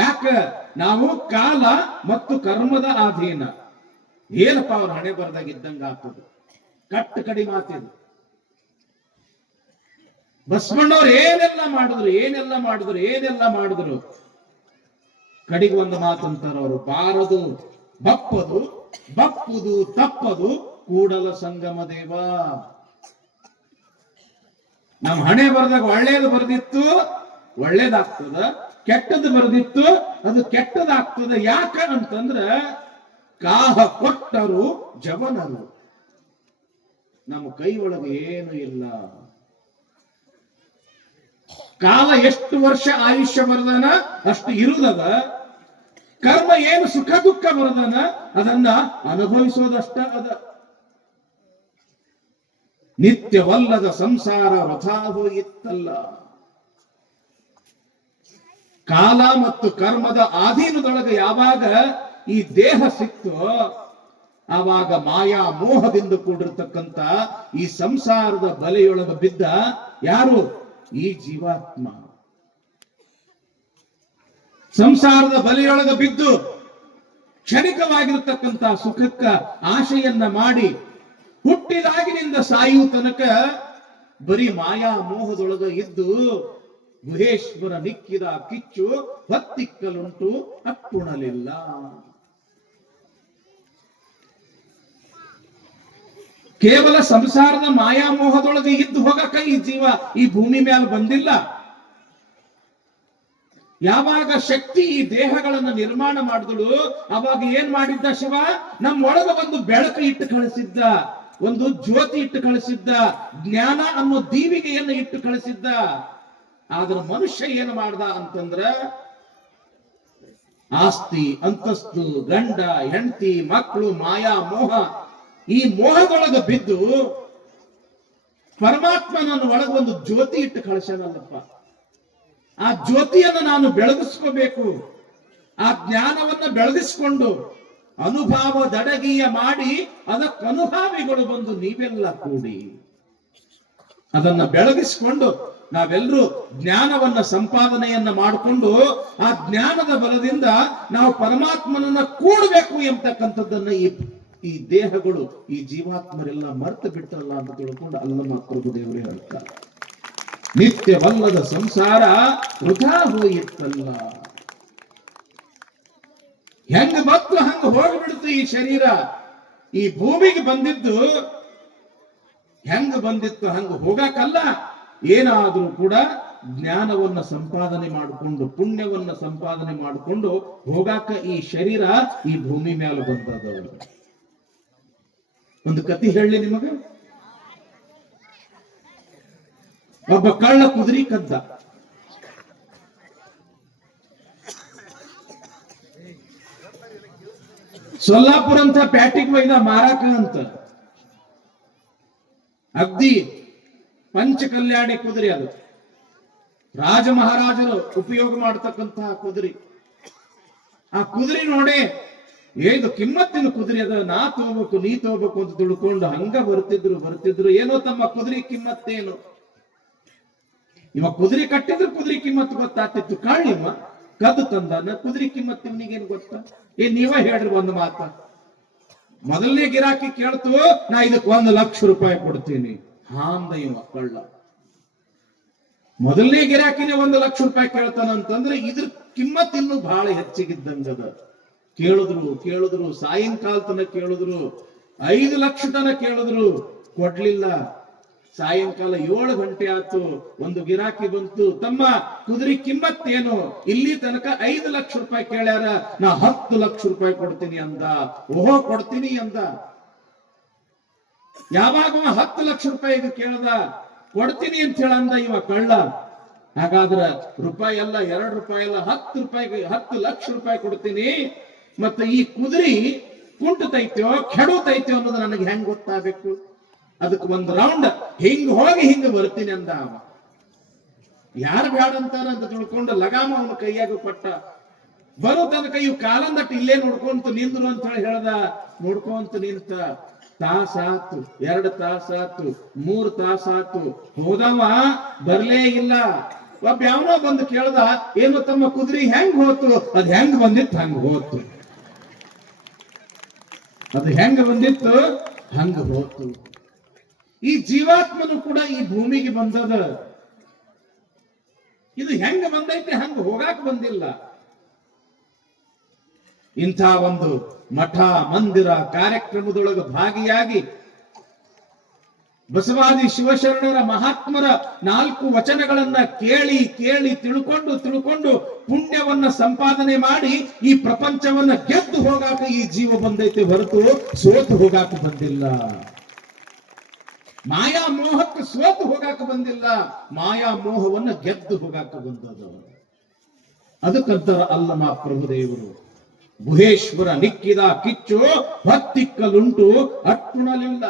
ಯಾಕ? ನಾವು ಕಾಲ ಮತ್ತು ಕರ್ಮದ ಅಧೀನ. ಏನಪ್ಪ ಅವ್ರ ಹಣೆ ಬರದಾಗ ಇದ್ದಂಗ ಆಗ್ತದೆ. ಕಟ್ಟು ಕಡಿ ಮಾತಿದು. ಬಸವಣ್ಣವ್ರು ಏನೆಲ್ಲ ಮಾಡಿದ್ರು ಕಡಿಗೆ ಒಂದು ಮಾತಂತಾರ ಅವರು, ಬಾರದು ಬಪ್ಪದು, ಬಪ್ಪುದು ತಪ್ಪದು ಕೂಡಲ ಸಂಗಮ ದೇವ. ನಮ್ಮ ಹಣೆ ಬರದಾಗ ಒಳ್ಳೇದು ಬರೆದಿತ್ತು, ಒಳ್ಳೇದಾಗ್ತದ. ಕೆಟ್ಟದ್ದು ಬರೆದಿತ್ತು, ಅದು ಕೆಟ್ಟದಾಗ್ತದ. ಯಾಕ ಅಂತಂದ್ರ ಕಾಹ ಕೊಟ್ಟರು ಜವನರು. ನಮ್ಮ ಕೈ ಒಳಗೆ ಏನು ಇಲ್ಲ. ಕಾಲ ಎಷ್ಟು ವರ್ಷ ಆಯುಷ್ಯ ಬರದಾನ ಅಷ್ಟು ಇರುದದ. ಕರ್ಮ ಏನು ಸುಖ ದುಃಖ ಬರದಾನ ಅದನ್ನ ಅನುಭವಿಸೋದಷ್ಟ ಅದ. ನಿತ್ಯವಲ್ಲದ ಸಂಸಾರ ವೃಥಾ ಹೋಗಿತ್ತಲ್ಲ. ಕಾಲ ಮತ್ತು ಕರ್ಮದ ಅಧೀನದೊಳಗೆ ಯಾವಾಗ ಈ ದೇಹ ಸಿಕ್ತೋ ಆವಾಗ ಮಾಯಾ ಮೋಹದಿಂದ ಕೂಡಿರ್ತಕ್ಕಂಥ ಈ ಸಂಸಾರದ ಬಲೆಯೊಳಗ ಬಿದ್ದ ಯಾರು? ಈ ಜೀವಾತ್ಮ. ಸಂಸಾರದ ಬಲೆಯೊಳಗ ಬಿದ್ದು ಕ್ಷಣಿಕವಾಗಿರತಕ್ಕಂಥ ಸುಖಕ್ಕ ಆಶೆಯನ್ನ ಮಾಡಿ ಹುಟ್ಟಿದಾಗಿನಿಂದ ಸಾಯುವ ತನಕ ಬರೀ ಮಾಯಾ ಮೋಹದೊಳಗ ಇದ್ದು ಗುಹೇಶ್ವರ ನಿಕ್ಕಿದ ಕಿಚ್ಚು ಹೊತ್ತಿಕ್ಕಲುಂಟು ಅಪ್ಪುಣಲಿಲ್ಲ. ಕೇವಲ ಸಂಸಾರದ ಮಾಯಾಮೋಹದೊಳಗೆ ಇದ್ದು ಹೋಗಕ ಈ ಜೀವ ಈ ಭೂಮಿ ಮೇಲೆ ಬಂದಿಲ್ಲ. ಯಾವಾಗ ಶಕ್ತಿ ಈ ದೇಹಗಳನ್ನು ನಿರ್ಮಾಣ ಮಾಡಿದಳು, ಅವಾಗ ಏನ್ ಮಾಡಿದ್ದ ಶಿವ? ನಮ್ಮೊಳಗ ಒಂದು ಬೆಳಕು ಇಟ್ಟು ಕಳಿಸಿದ್ದ, ಒಂದು ಜ್ಯೋತಿ ಇಟ್ಟು ಕಳಿಸಿದ್ದ, ಜ್ಞಾನ ಅನ್ನೋ ದೀವಿಗೆಯನ್ನು ಇಟ್ಟು ಕಳಿಸಿದ್ದ. ಆದ್ರೆ ಮನುಷ್ಯ ಏನು ಮಾಡ್ದ ಅಂತಂದ್ರ ಆಸ್ತಿ, ಅಂತಸ್ತು, ಗಂಡ, ಹೆಂಡತಿ, ಮಕ್ಕಳು, ಮಾಯಾ ಮೋಹ, ಈ ಮೋಹದೊಳಗ ಬಿದ್ದು ಪರಮಾತ್ಮನನ್ನು ಒಳಗ ಒಂದು ಜ್ಯೋತಿ ಇಟ್ಟು ಕಳಿಸನಲ್ಲಪ್ಪ. ಆ ಜ್ಯೋತಿಯನ್ನು ನಾನು ಬೆಳಗಿಸ್ಕೋಬೇಕು. ಆ ಜ್ಞಾನವನ್ನ ಬೆಳಗಿಸ್ಕೊಂಡು ಅನುಭಾವದಡಗಿಯ ಮಾಡಿ ಅದಕ್ಕೆ ಅನುಭಾವಿಗಳು ಬಂದು ನೀವೆಲ್ಲ ಕೂಡಿ ಅದನ್ನ ಬೆಳಗಿಸ್ಕೊಂಡು ನಾವೆಲ್ಲರೂ ಜ್ಞಾನವನ್ನ ಸಂಪಾದನೆಯನ್ನ ಮಾಡಿಕೊಂಡು ಆ ಜ್ಞಾನದ ಬಲದಿಂದ ನಾವು ಪರಮಾತ್ಮನನ್ನ ಕೂಡಬೇಕು ಎಂಬತಕ್ಕಂಥದ್ದನ್ನ ಈ ದೇಹಗಳು, ಈ ಜೀವಾತ್ಮರೆಲ್ಲ ಮರ್ತು ಬಿಟ್ಟಲ್ಲ ಅಂತ ತಿಳ್ಕೊಂಡು ಅಲ್ಲಮ ಪ್ರಭುದೇವರು ಹೇಳ್ತಾರೆ, ನಿತ್ಯವಲ್ಲದ ಸಂಸಾರ ವೃಥಾ ಹೋಯಿತ್ತಲ್ಲ. ಹೆಂಗ ಬತ್ತು ಹಂಗ ಹೋಗ್ಬಿಡ್ತು ಈ ಶರೀರ. ಈ ಭೂಮಿಗೆ ಬಂದಿದ್ದು ಹೆಂಗ ಬಂದಿತ್ತು ಹಂಗ ಹೋಗಕ್ಕಲ್ಲ. ಏನಾದ್ರೂ ಕೂಡ ಜ್ಞಾನವನ್ನ ಸಂಪಾದನೆ ಮಾಡಿಕೊಂಡು ಪುಣ್ಯವನ್ನ ಸಂಪಾದನೆ ಮಾಡಿಕೊಂಡು ಹೋಗಾಕ ಈ ಶರೀರ ಈ ಭೂಮಿ ಮೇಲೆ ಬಂದದ. ಒಂದು ಕಥೆ ಹೇಳಿ ನಿಮಗ. ಒಬ್ಬ ಕಳ್ಳ ಕುದುರೆ ಕದ್ದ. ಸೊಲ್ಲಾಪುರ ಅಂತ ಪ್ಯಾಟಿಗೆ ಒಯ್ದ ಮಾರಾಕ ಅಂತ. ಅಗ್ದಿ ಪಂಚಕಲ್ಯಾಣಿ ಕುದುರೆ ಅದು. ರಾಜ ಮಹಾರಾಜರು ಉಪಯೋಗ ಮಾಡತಕ್ಕಂತಹ ಕುದುರೆ. ಆ ಕುದುರೆ ನೋಡಿ ಏನು ಕಿಮ್ಮತ್ತಿನ ಕುದುರೆ ಅದ, ನಾ ತಗೋಬೇಕು ನೀ ತಗೋಬೇಕು ಅಂತ ತಿಳ್ಕೊಂಡು ಹಂಗ ಬರ್ತಿದ್ರು. ಏನೋ ತಮ್ಮ ಕುದುರೆ ಕಿಮ್ಮತ್ತೇನು. ಇವ ಕುದುರೆ ಕಟ್ಟಿದ್ರೆ ಕುದುರೆ ಕಿಮ್ಮತ್ತು ಗೊತ್ತಾಗ್ತಿತ್ತು. ಕಾಳಿಮ್ಮ ಕದ್ದು ತಂದಾನ, ಕುದುರೆ ಕಿಮ್ಮತ್ತು ಇವನಿಗೇನು ಗೊತ್ತಾ? ನೀವ ಹೇಳ್ರಿ ಒಂದು ಮಾತ. ಮೊದಲನೇ ಗಿರಾಕಿ ಕೇಳ್ತು, ನಾ ಇದಕ್ಕೆ 1,00,000 ರೂಪಾಯಿ ಕೊಡ್ತೀನಿ. ಹಾಂದ ಇವ ಕಳ್ಳ. ಮೊದಲನೇ ಗಿರಾಕಿನೇ 1,00,000 ರೂಪಾಯಿ ಕೇಳ್ತಾನಂತಂದ್ರೆ ಇದ್ರ ಕಿಮ್ಮತ್ ಇನ್ನೂ ಬಹಳ ಹೆಚ್ಚಿಗಿದ್ದಂಗದ. ಕೇಳಿದ್ರು ಸಾಯಂಕಾಲ ತನಕ ಕೇಳಿದ್ರು, 5 ಲಕ್ಷ ತನಕ ಕೇಳಿದ್ರು, ಕೊಡ್ಲಿಲ್ಲ. ಸಾಯಂಕಾಲ 7 ಗಂಟೆ ಆಯ್ತು. ಒಂದು ಗಿರಾಕಿ ಬಂತು, ತಮ್ಮ ಕುದುರೆ ಕಿಮ್ಮತ್ತೇನು? ಇಲ್ಲಿ ತನಕ 5 ಲಕ್ಷ ರೂಪಾಯಿ ಕೇಳ್ಯಾರ, ನಾ 10 ಲಕ್ಷ ರೂಪಾಯಿ ಕೊಡ್ತೀನಿ ಅಂದ. ಓಹೋ ಕೊಡ್ತೀನಿ ಅಂದ. ಯಾವಾಗ 10 ಲಕ್ಷ ರೂಪಾಯಿಗೆ ಕೇಳ್ದ, ಕೊಡ್ತೀನಿ ಅಂತ ಹೇಳಂದ ಇವ ಕಳ್ಳ. ಹಾಗಾದ್ರ ರೂಪಾಯಿ ಅಲ್ಲ, 2 ರೂಪಾಯಿ ಅಲ್ಲ, 10 ರೂಪಾಯಿಗೆ 10 ಲಕ್ಷ ರೂಪಾಯಿ ಕೊಡ್ತೀನಿ. ಮತ್ತೆ ಈ ಕುದುರೆ ಕುಂಟತೈತ್ಯೋ ಕೆಡುತ್ತೈತ್ಯೋ ಅನ್ನೋದು ನನಗೆ ಹೆಂಗ್ ಗೊತ್ತಾಗಬೇಕು? ಅದಕ್ಕೆ ಒಂದು ರೌಂಡ್ ಹಿಂಗ್ ಹೋಗಿ ಹಿಂಗ ಬರ್ತೀನಿ ಅಂದ ಅವ. ಯಾರು ಬ್ಯಾಡ ಅಂತಾರ ಅಂತ ತಿಳ್ಕೊಂಡು ಲಗಾಮ ಅವನ ಕೈಯಾಗ ಕೊಟ್ಟ. ಬರೋ ತನಕ ಇವ್ ಕಾಲಂದಟ್ಟು ಇಲ್ಲೇ ನೋಡ್ಕೊಂತ ನಿಂದ್ರು ಅಂತ ಹೇಳಿ ಹೇಳ್ದ. ನೋಡ್ಕೊಂತ ನಿಂತ. ತಾಸಾತು, 2 ತಾಸಾತು, 3 ತಾಸಾತು. ಹೋದವ ಬರ್ಲೇ ಇಲ್ಲ. ಒಬ್ಬ ಯಾವನೋ ಬಂದು ಕೇಳ್ದ, ಏನು ತಮ್ಮ ಕುದುರೆ ಹೆಂಗ್ ಹೋತು? ಅದ್ ಹೆಂಗ್ ಬಂದಿತ್ತು ಹಂಗ ಹೋತು. ಅದು ಹೆಂಗ ಬಂದಿತ್ತು ಹಂಗ ಹೋತು. ಈ ಜೀವಾತ್ಮನು ಕೂಡ ಈ ಭೂಮಿಗೆ ಬಂದದ. ಇದು ಹೆಂಗ ಬಂದೈತೆ ಹಂಗ ಹೋಗಾಕ ಬಂದಿಲ್ಲ. ಇಂಥ ಒಂದು ಮಠ ಮಂದಿರ ಕಾರ್ಯಕ್ರಮದೊಳಗೆ ಭಾಗಿಯಾಗಿ ಬಸವಾದಿ ಶಿವಶರಣರ ಮಹಾತ್ಮರ 4 ವಚನಗಳನ್ನ ಕೇಳಿ ತಿಳ್ಕೊಂಡು ಪುಣ್ಯವನ್ನ ಸಂಪಾದನೆ ಮಾಡಿ ಈ ಪ್ರಪಂಚವನ್ನ ಗೆದ್ದು ಹೋಗಾಕ ಈ ಜೀವ ಬಂದೈತೆ ಹೊರತು ಸೋತು ಹೋಗಾಕ ಬಂದಿಲ್ಲ. ಮಾಯಾ ಮೋಹಕ್ಕೆ ಸೋತು ಹೋಗಾಕ ಬಂದಿಲ್ಲ, ಮಾಯಾ ಮೋಹವನ್ನ ಗೆದ್ದು ಹೋಗಾಕ ಬಂದದ. ಅದಕ್ಕಂತರ ಅಲ್ಲಮ ಪ್ರಭುದೇವರು ಗುಹೇಶ್ವರ ನಿಕ್ಕಿದ ಕಿಚ್ಚು ಹೊತ್ತಿಕ್ಕಲುಂಟು ಅಟ್ಟುಣಲಿಲ್ಲ.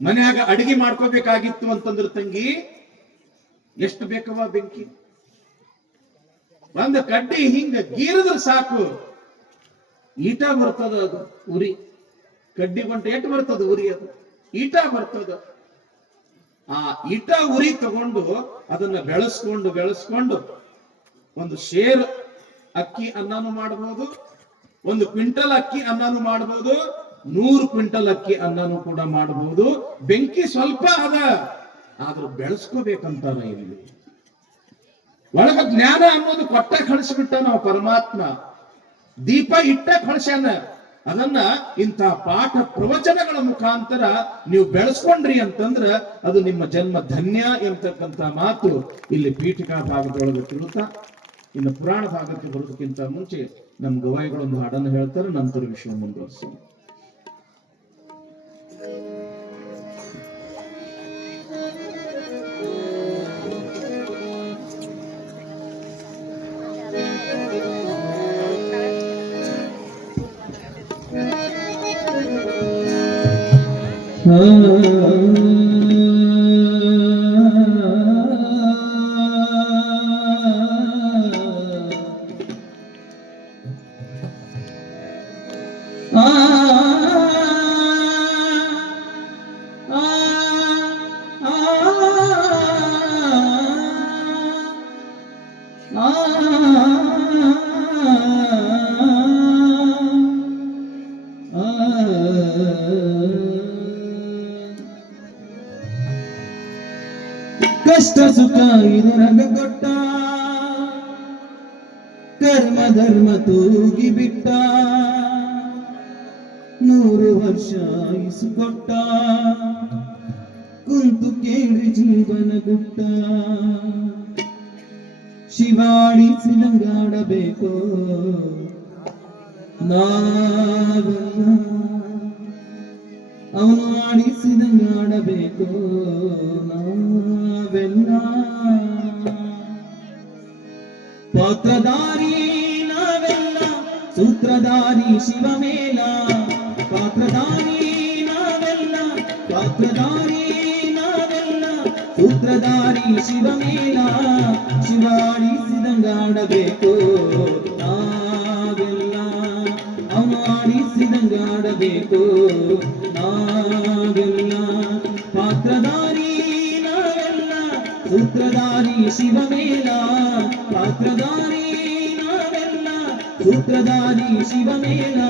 ಮನ್ಯಾಗ ಅಡಿಗೆ ಮಾಡ್ಕೋಬೇಕಾಗಿತ್ತು ಅಂತಂದ್ರ ತಂಗಿ ಎಷ್ಟು ಬೇಕವ ಬೆಂಕಿ? ಒಂದು ಕಡ್ಡಿ ಹಿಂಗ ಗೀರಿದ್ರೆ ಸಾಕು, ಈಟ ಬರ್ತದ, ಅದು ಉರಿ ಕಡ್ಡಿ ಬಂಟ ಎಷ್ಟು ಬರ್ತದ ಉರಿ, ಅದು ಈಟ ಬರ್ತದ. ಆ ಈಟ ಉರಿ ತಗೊಂಡು ಅದನ್ನ ಬೆಳೆಸ್ಕೊಂಡು ಒಂದು ಶೇರ್ ಅಕ್ಕಿ ಅನ್ನನು ಮಾಡಬಹುದು, ಒಂದು ಕ್ವಿಂಟಲ್ ಅಕ್ಕಿ ಅನ್ನನು ಮಾಡಬಹುದು, 100 ಕ್ವಿಂಟಲ್ ಅಕ್ಕಿ ಅನ್ನನು ಕೂಡ ಮಾಡಬಹುದು. ಬೆಂಕಿ ಸ್ವಲ್ಪ ಅದ, ಆದ್ರೂ ಬೆಳೆಸ್ಕೋಬೇಕಂತಾರ ಇಲ್ಲಿ. ಒಳಗ ಜ್ಞಾನ ಅನ್ನೋದು ಕೊಟ್ಟ ಕಳಿಸ್ಬಿಟ್ಟ ನಾವು ಪರಮಾತ್ಮ. ದೀಪ ಇಟ್ಟ ಕಳಿಸ್ಯಾನ. ಅದನ್ನ ಇಂಥ ಪಾಠ ಪ್ರವಚನಗಳ ಮುಖಾಂತರ ನೀವು ಬೆಳೆಸ್ಕೊಂಡ್ರಿ ಅಂತಂದ್ರ ಅದು ನಿಮ್ಮ ಜನ್ಮ ಧನ್ಯ ಎಂಬತಕ್ಕಂತ ಮಾತು ಇಲ್ಲಿ ಪೀಠಿಕಾ ಭಾಗದೊಳಗೆ ತಿಳುತ್ತಾ, ಇನ್ನು ಪುರಾಣ ಭಾಗಕ್ಕೆ ಬರೋದಕ್ಕಿಂತ ಮುಂಚೆ ನಮ್ಮ ಗವಾಯಿಗಳೊಂದು ಹಾಡನ್ನು ಹೇಳ್ತಾರೆ, ನಂತರ ವಿಷಯ ಮುಂದುವರಿಸ್ತೀನಿ. ಕಷ್ಟ ಸುಖ ಇದು ನಗ ಕೊಟ್ಟ, ಕರ್ಮ ಧರ್ಮ ತೂಗಿ ಬಿಟ್ಟ, 100 ವರ್ಷ ಆಯುಸು ಕೊಟ್ಟ, ಕುಂತು ಕೇಳಿ ಜೀವನ ಗುಟ್ಟ. ಶಿವಾಡಿಸಿದಂಗಾಡಬೇಕು ನಾವೆಲ್ಲ, ಅವನು ಆಡಿಸಿದಂಗಾಡಬೇಕು ನಾವೆಲ್ಲ. ಪಾತ್ರಧಾರಿ ನಾವೆಲ್ಲ, ಸೂತ್ರಧಾರಿ ಶಿವಮೇಲ. ಪಾತ್ರಧಾರಿ ನಾವೆಲ್ಲ, ಪಾತ್ರಧಾರಿ ನಾವೆಲ್ಲ, ಸೂತ್ರಧಾರಿ ಶಿವಮೇಲ. ಶಿವಾಡಿಸಿದಂಗಾಡಬೇಕು ನಾವೆಲ್ಲ, ಅವನು ಆಡಿಸಿದಂಗಾಡಬೇಕು ನಾವೆಲ್ಲ. ಪಾತ್ರಧಾರಿ ನಾವೆಲ್ಲ, ಸೂತ್ರಧಾರಿ ಶಿವಮೇಲ. ಪಾತ್ರಧಾರಿ ನಾವೆಲ್ಲ, ಸೂತ್ರಧಾರಿ ಶಿವಮೇಲ.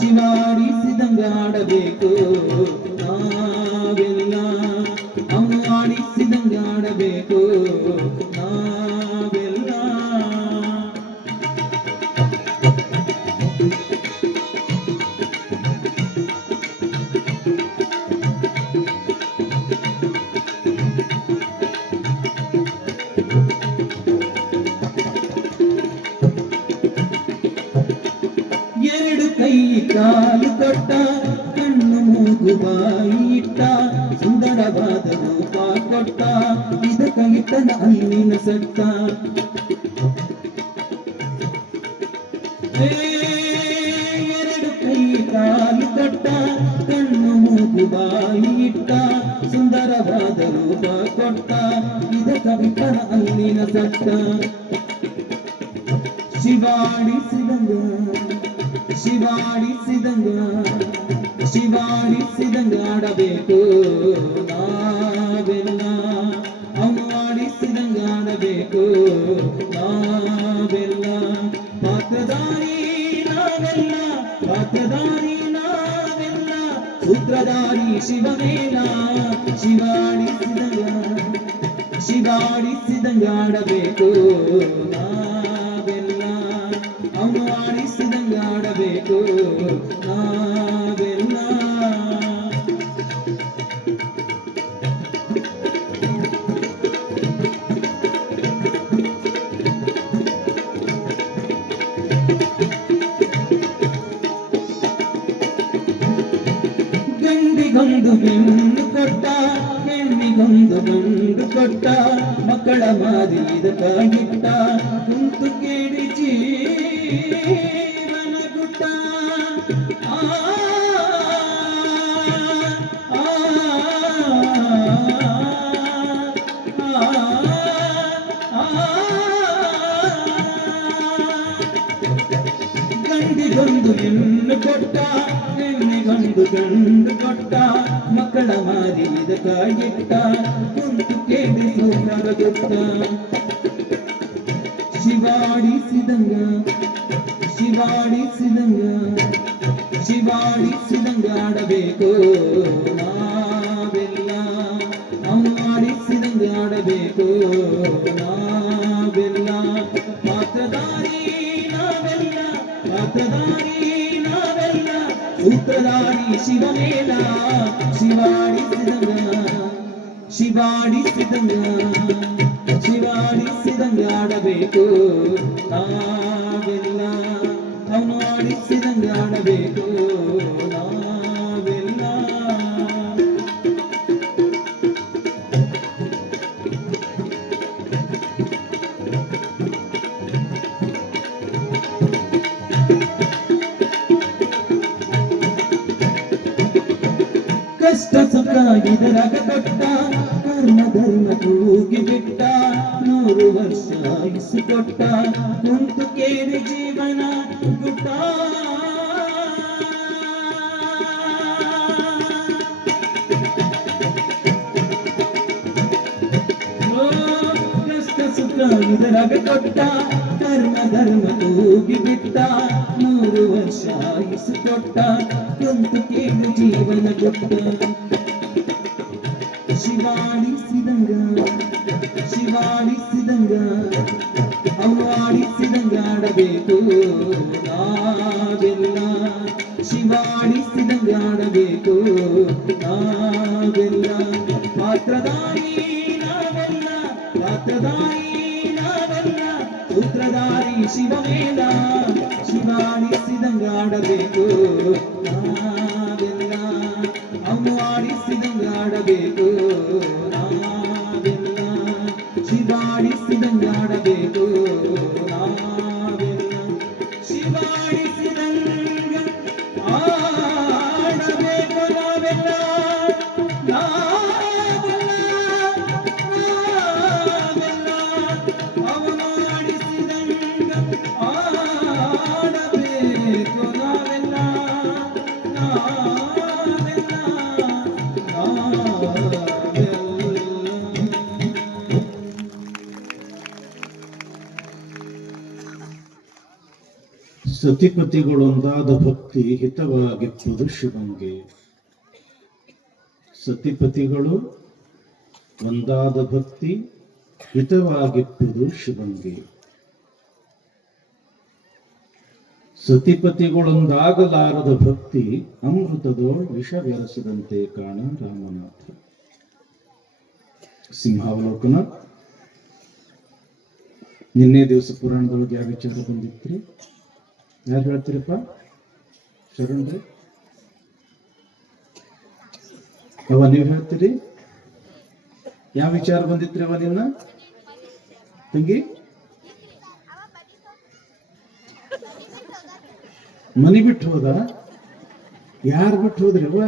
ಶಿವಾಡಿಸಿದಂಗಾಡಬೇಕು ನಾವೆಲ್ಲ, ಅವನು ಆಡಿಸಿದಂಗಾಡಬೇಕು ನಾವೆಲ್ಲ. ಎರಡು ಕೈ ಕಾಲು ಕೊಟ್ಟ, ಕಣ್ಣು ಮೂಗು ಬಾಯಿ ಇಟ್ಟ, ಸುಂದರವಾದ ರೂಪ ಕೊಟ್ಟ, ಇದಕ್ಕ ಇಟ್ಟನ ಅಲ್ಲಿನ ಸಟ್ಟ. ಎರಡು ಕೈ ಕಾಲು ಕೊಟ್ಟ, ಕಣ್ಣು ಮೂಗು ಬಾಯಿ ಇಟ್ಟ, ಸುಂದರವಾದ ರೂಪ ಕೊಟ್ಟ, ಇದಕ್ಕ ಇಟ್ಟನ ಅಲ್ಲಿನ ಸಟ್ಟ. ಶಿವಾಡಿಸಿದಂಗ ಶಿವಾಡಿಸಿದಂಗ ಶಿವಾಡಿಸಿದಂಗಾಡಬೇಕು ನಾವೆಲ್ಲ, ಅವನು ಆಡಿಸಿದಂಗಾಡಬೇಕು ನಾವೆಲ್ಲ. ಪಾತ್ರಧಾರಿ ನಾವೆಲ್ಲ, ಪಾತ್ರಧಾರಿ ನಾವೆಲ್ಲ, ಸೂತ್ರಧಾರಿ ಶಿವಮೇಲ. ಶಿವಾಡಿಸಿದಂಗಾಡಬೇಕು ನಾವೆಲ್ಲ, ಅವನು ಆಡಿಸಿದಂಗಾಡಬೇಕು ನಾವೆಲ್ಲ. ಗಂಡಿಗೊಂದು ಹೆಣ್ಣು ಕೊಟ್ಟ, ಹೆಣ್ಣಿಗೊಂದು ಗಂಡು ಕೊಟ್ಟ, ಮಕ್ಕಳ ಮಾದಿ ಇದಕ್ಕಾಗಿಟ್ಟ, ಕುಂತು ಕೇಳಿ ಜೀವನ ಗುಟ್ಟ. ಗಂಡಿಗೊಂದು ಕೊಟ್ಟ ಹೆಣ್ಣಿಗೊಂದು ಗಂಡು ಕೊಟ್ಟ ಮಕ್ಕಳ ಮಾರಿದ ಕಾಯಿಟ್ಟ ಕುಂತು ಕೇಳಿಸು ನರಗುತ್ತ ಶಿವಾಡಿಸಿದಂಗ ಶಿವಾಡಿಸಿದಂಗ ಶಿವಾಡಿಸಿದಂಗ ಆಡಬೇಕು ನಾವೆಲ್ಲ ಆಡಿಸಿದಂಗ ಆಡಬೇಕು ನಾವೆಲ್ಲ ಪಾತ್ರಧಾರಿ ನಾವೆಲ್ಲ ಪಾತ್ರಧಾರಿ ನಾವೆಲ್ಲ ಸೂತ್ರಧಾರಿ ಶಿವಮೇಲ ಶಿವಾಡಿಸಿದಂಗ ಶಿವಾಡಿಸಿದಂಗ ಶಿವಾಡಿಸಿದಂಗ ಆಡಬೇಕು ನಾವೆಲ್ಲ ಅವನು ಆಡಿಸಿದಂಗ ಆಡಬೇಕು ನಾವೆಲ್ಲ ಕಷ್ಟ ಸುಖ ಇದರಾಗ ಕೊಟ್ಟ ಕರ್ಮ ಧರ್ಮ ಕೂಗಿ ಬಿಟ್ಟ 100 ವರ್ಷ ಆಯುಸ್ಸು ಕೊಟ್ಟ ಕುಂತು ಕೇಳಿ ಜೀವನ ಗುಟ್ಟ ಕಷ್ಟ ಸುಖ ಇದರಾಗ ಕೊಟ್ಟ ಕರ್ಮ ಧರ್ಮ ಕೂಗಿ ಬಿಟ್ಟ 100 ವರ್ಷ ಆಯುಸ್ಸು ಕೊಟ್ಟ ಕುಂತು ಕೇಳಿ ಜೀವನ ಗುಟ್ಟ ಶಿವಾಡಿಸಿದಂಗ ಶಿವಾಡಿಸಿದಂಗ ಅವನು ಆಡಿಸಿದಂಗ ಆಡಬೇಕು ನಾವೆಲ್ಲ ಶಿವಾಡಿಸಿದಂಗ ಆಡಬೇಕು ನಾವೆಲ್ಲ ಪಾತ್ರಧಾರಿ ನಾವೆಲ್ಲ ಪಾತ್ರಧಾರಿ ನಾವೆಲ್ಲ ಸೂತ್ರಧಾರಿ ಶಿವಮೇಲ ಶಿವಾಡಿಸಿದಂಗ ಆಡಬೇಕು ನಾವೆಲ್ಲ ಅವನು ಆಡಿಸಿದಂಗ ಆಡಬೇಕು ನಾವೆಲ್ಲ ಶಿವಾಡಿಸಿದಂಗ ಆಡಬೇಕು ನಾವೆಲ್ಲ ಶಿವಾಡಿಸಿದಂಗ ಆಡಬೇಕು ನಾವೆಲ್ಲ ನಾವೆಲ್ಲ ನಾವೆಲ್ಲ ಅವನು ಆಡಿಸಿದಂಗ ಆಡಬೇಕು ನಾವೆಲ್ಲ ಸತಿಪತಿಗಳೊಂದಾದ ಭಕ್ತಿ ಹಿತವಾಗಿಪ್ಪುದು ಶಿವಂಗೆ. ಸತಿಪತಿಗಳು ಒಂದಾದ ಭಕ್ತಿ ಹಿತವಾಗಿಪ್ಪುದು ಶಿವಂಗೆ. ಸತಿಪತಿಗಳೊಂದಾಗಲಾರದ ಭಕ್ತಿ ಅಮೃತದೋಳ್ ವಿಷವೆರಸಿದಂತೆ ಕಾಣ ರಾಮನಾಥ. ಸಿಂಹಾವಲೋಕನ. ನಿನ್ನೆ ದಿವಸ ಪುರಾಣದೊಳಗೆ ಯಾವ ವಿಚಾರ ಬಂದಿತ್ರಿ? ಯಾರು ಹೇಳ್ತೀರಪ್ಪ? ಶರಣ್ರಿ ಅವ ನೀವು ಹೇಳ್ತೀರಿ? ಯಾವ ವಿಚಾರ ಬಂದಿತ್ರಿ ಅವ ನಿನ್ನ ತಂಗಿ? ಮನಿ ಬಿಟ್ಟು ಹೋದ? ಯಾರು ಬಿಟ್ಟು ಹೋದ್ರಿ ಅವ್ವ?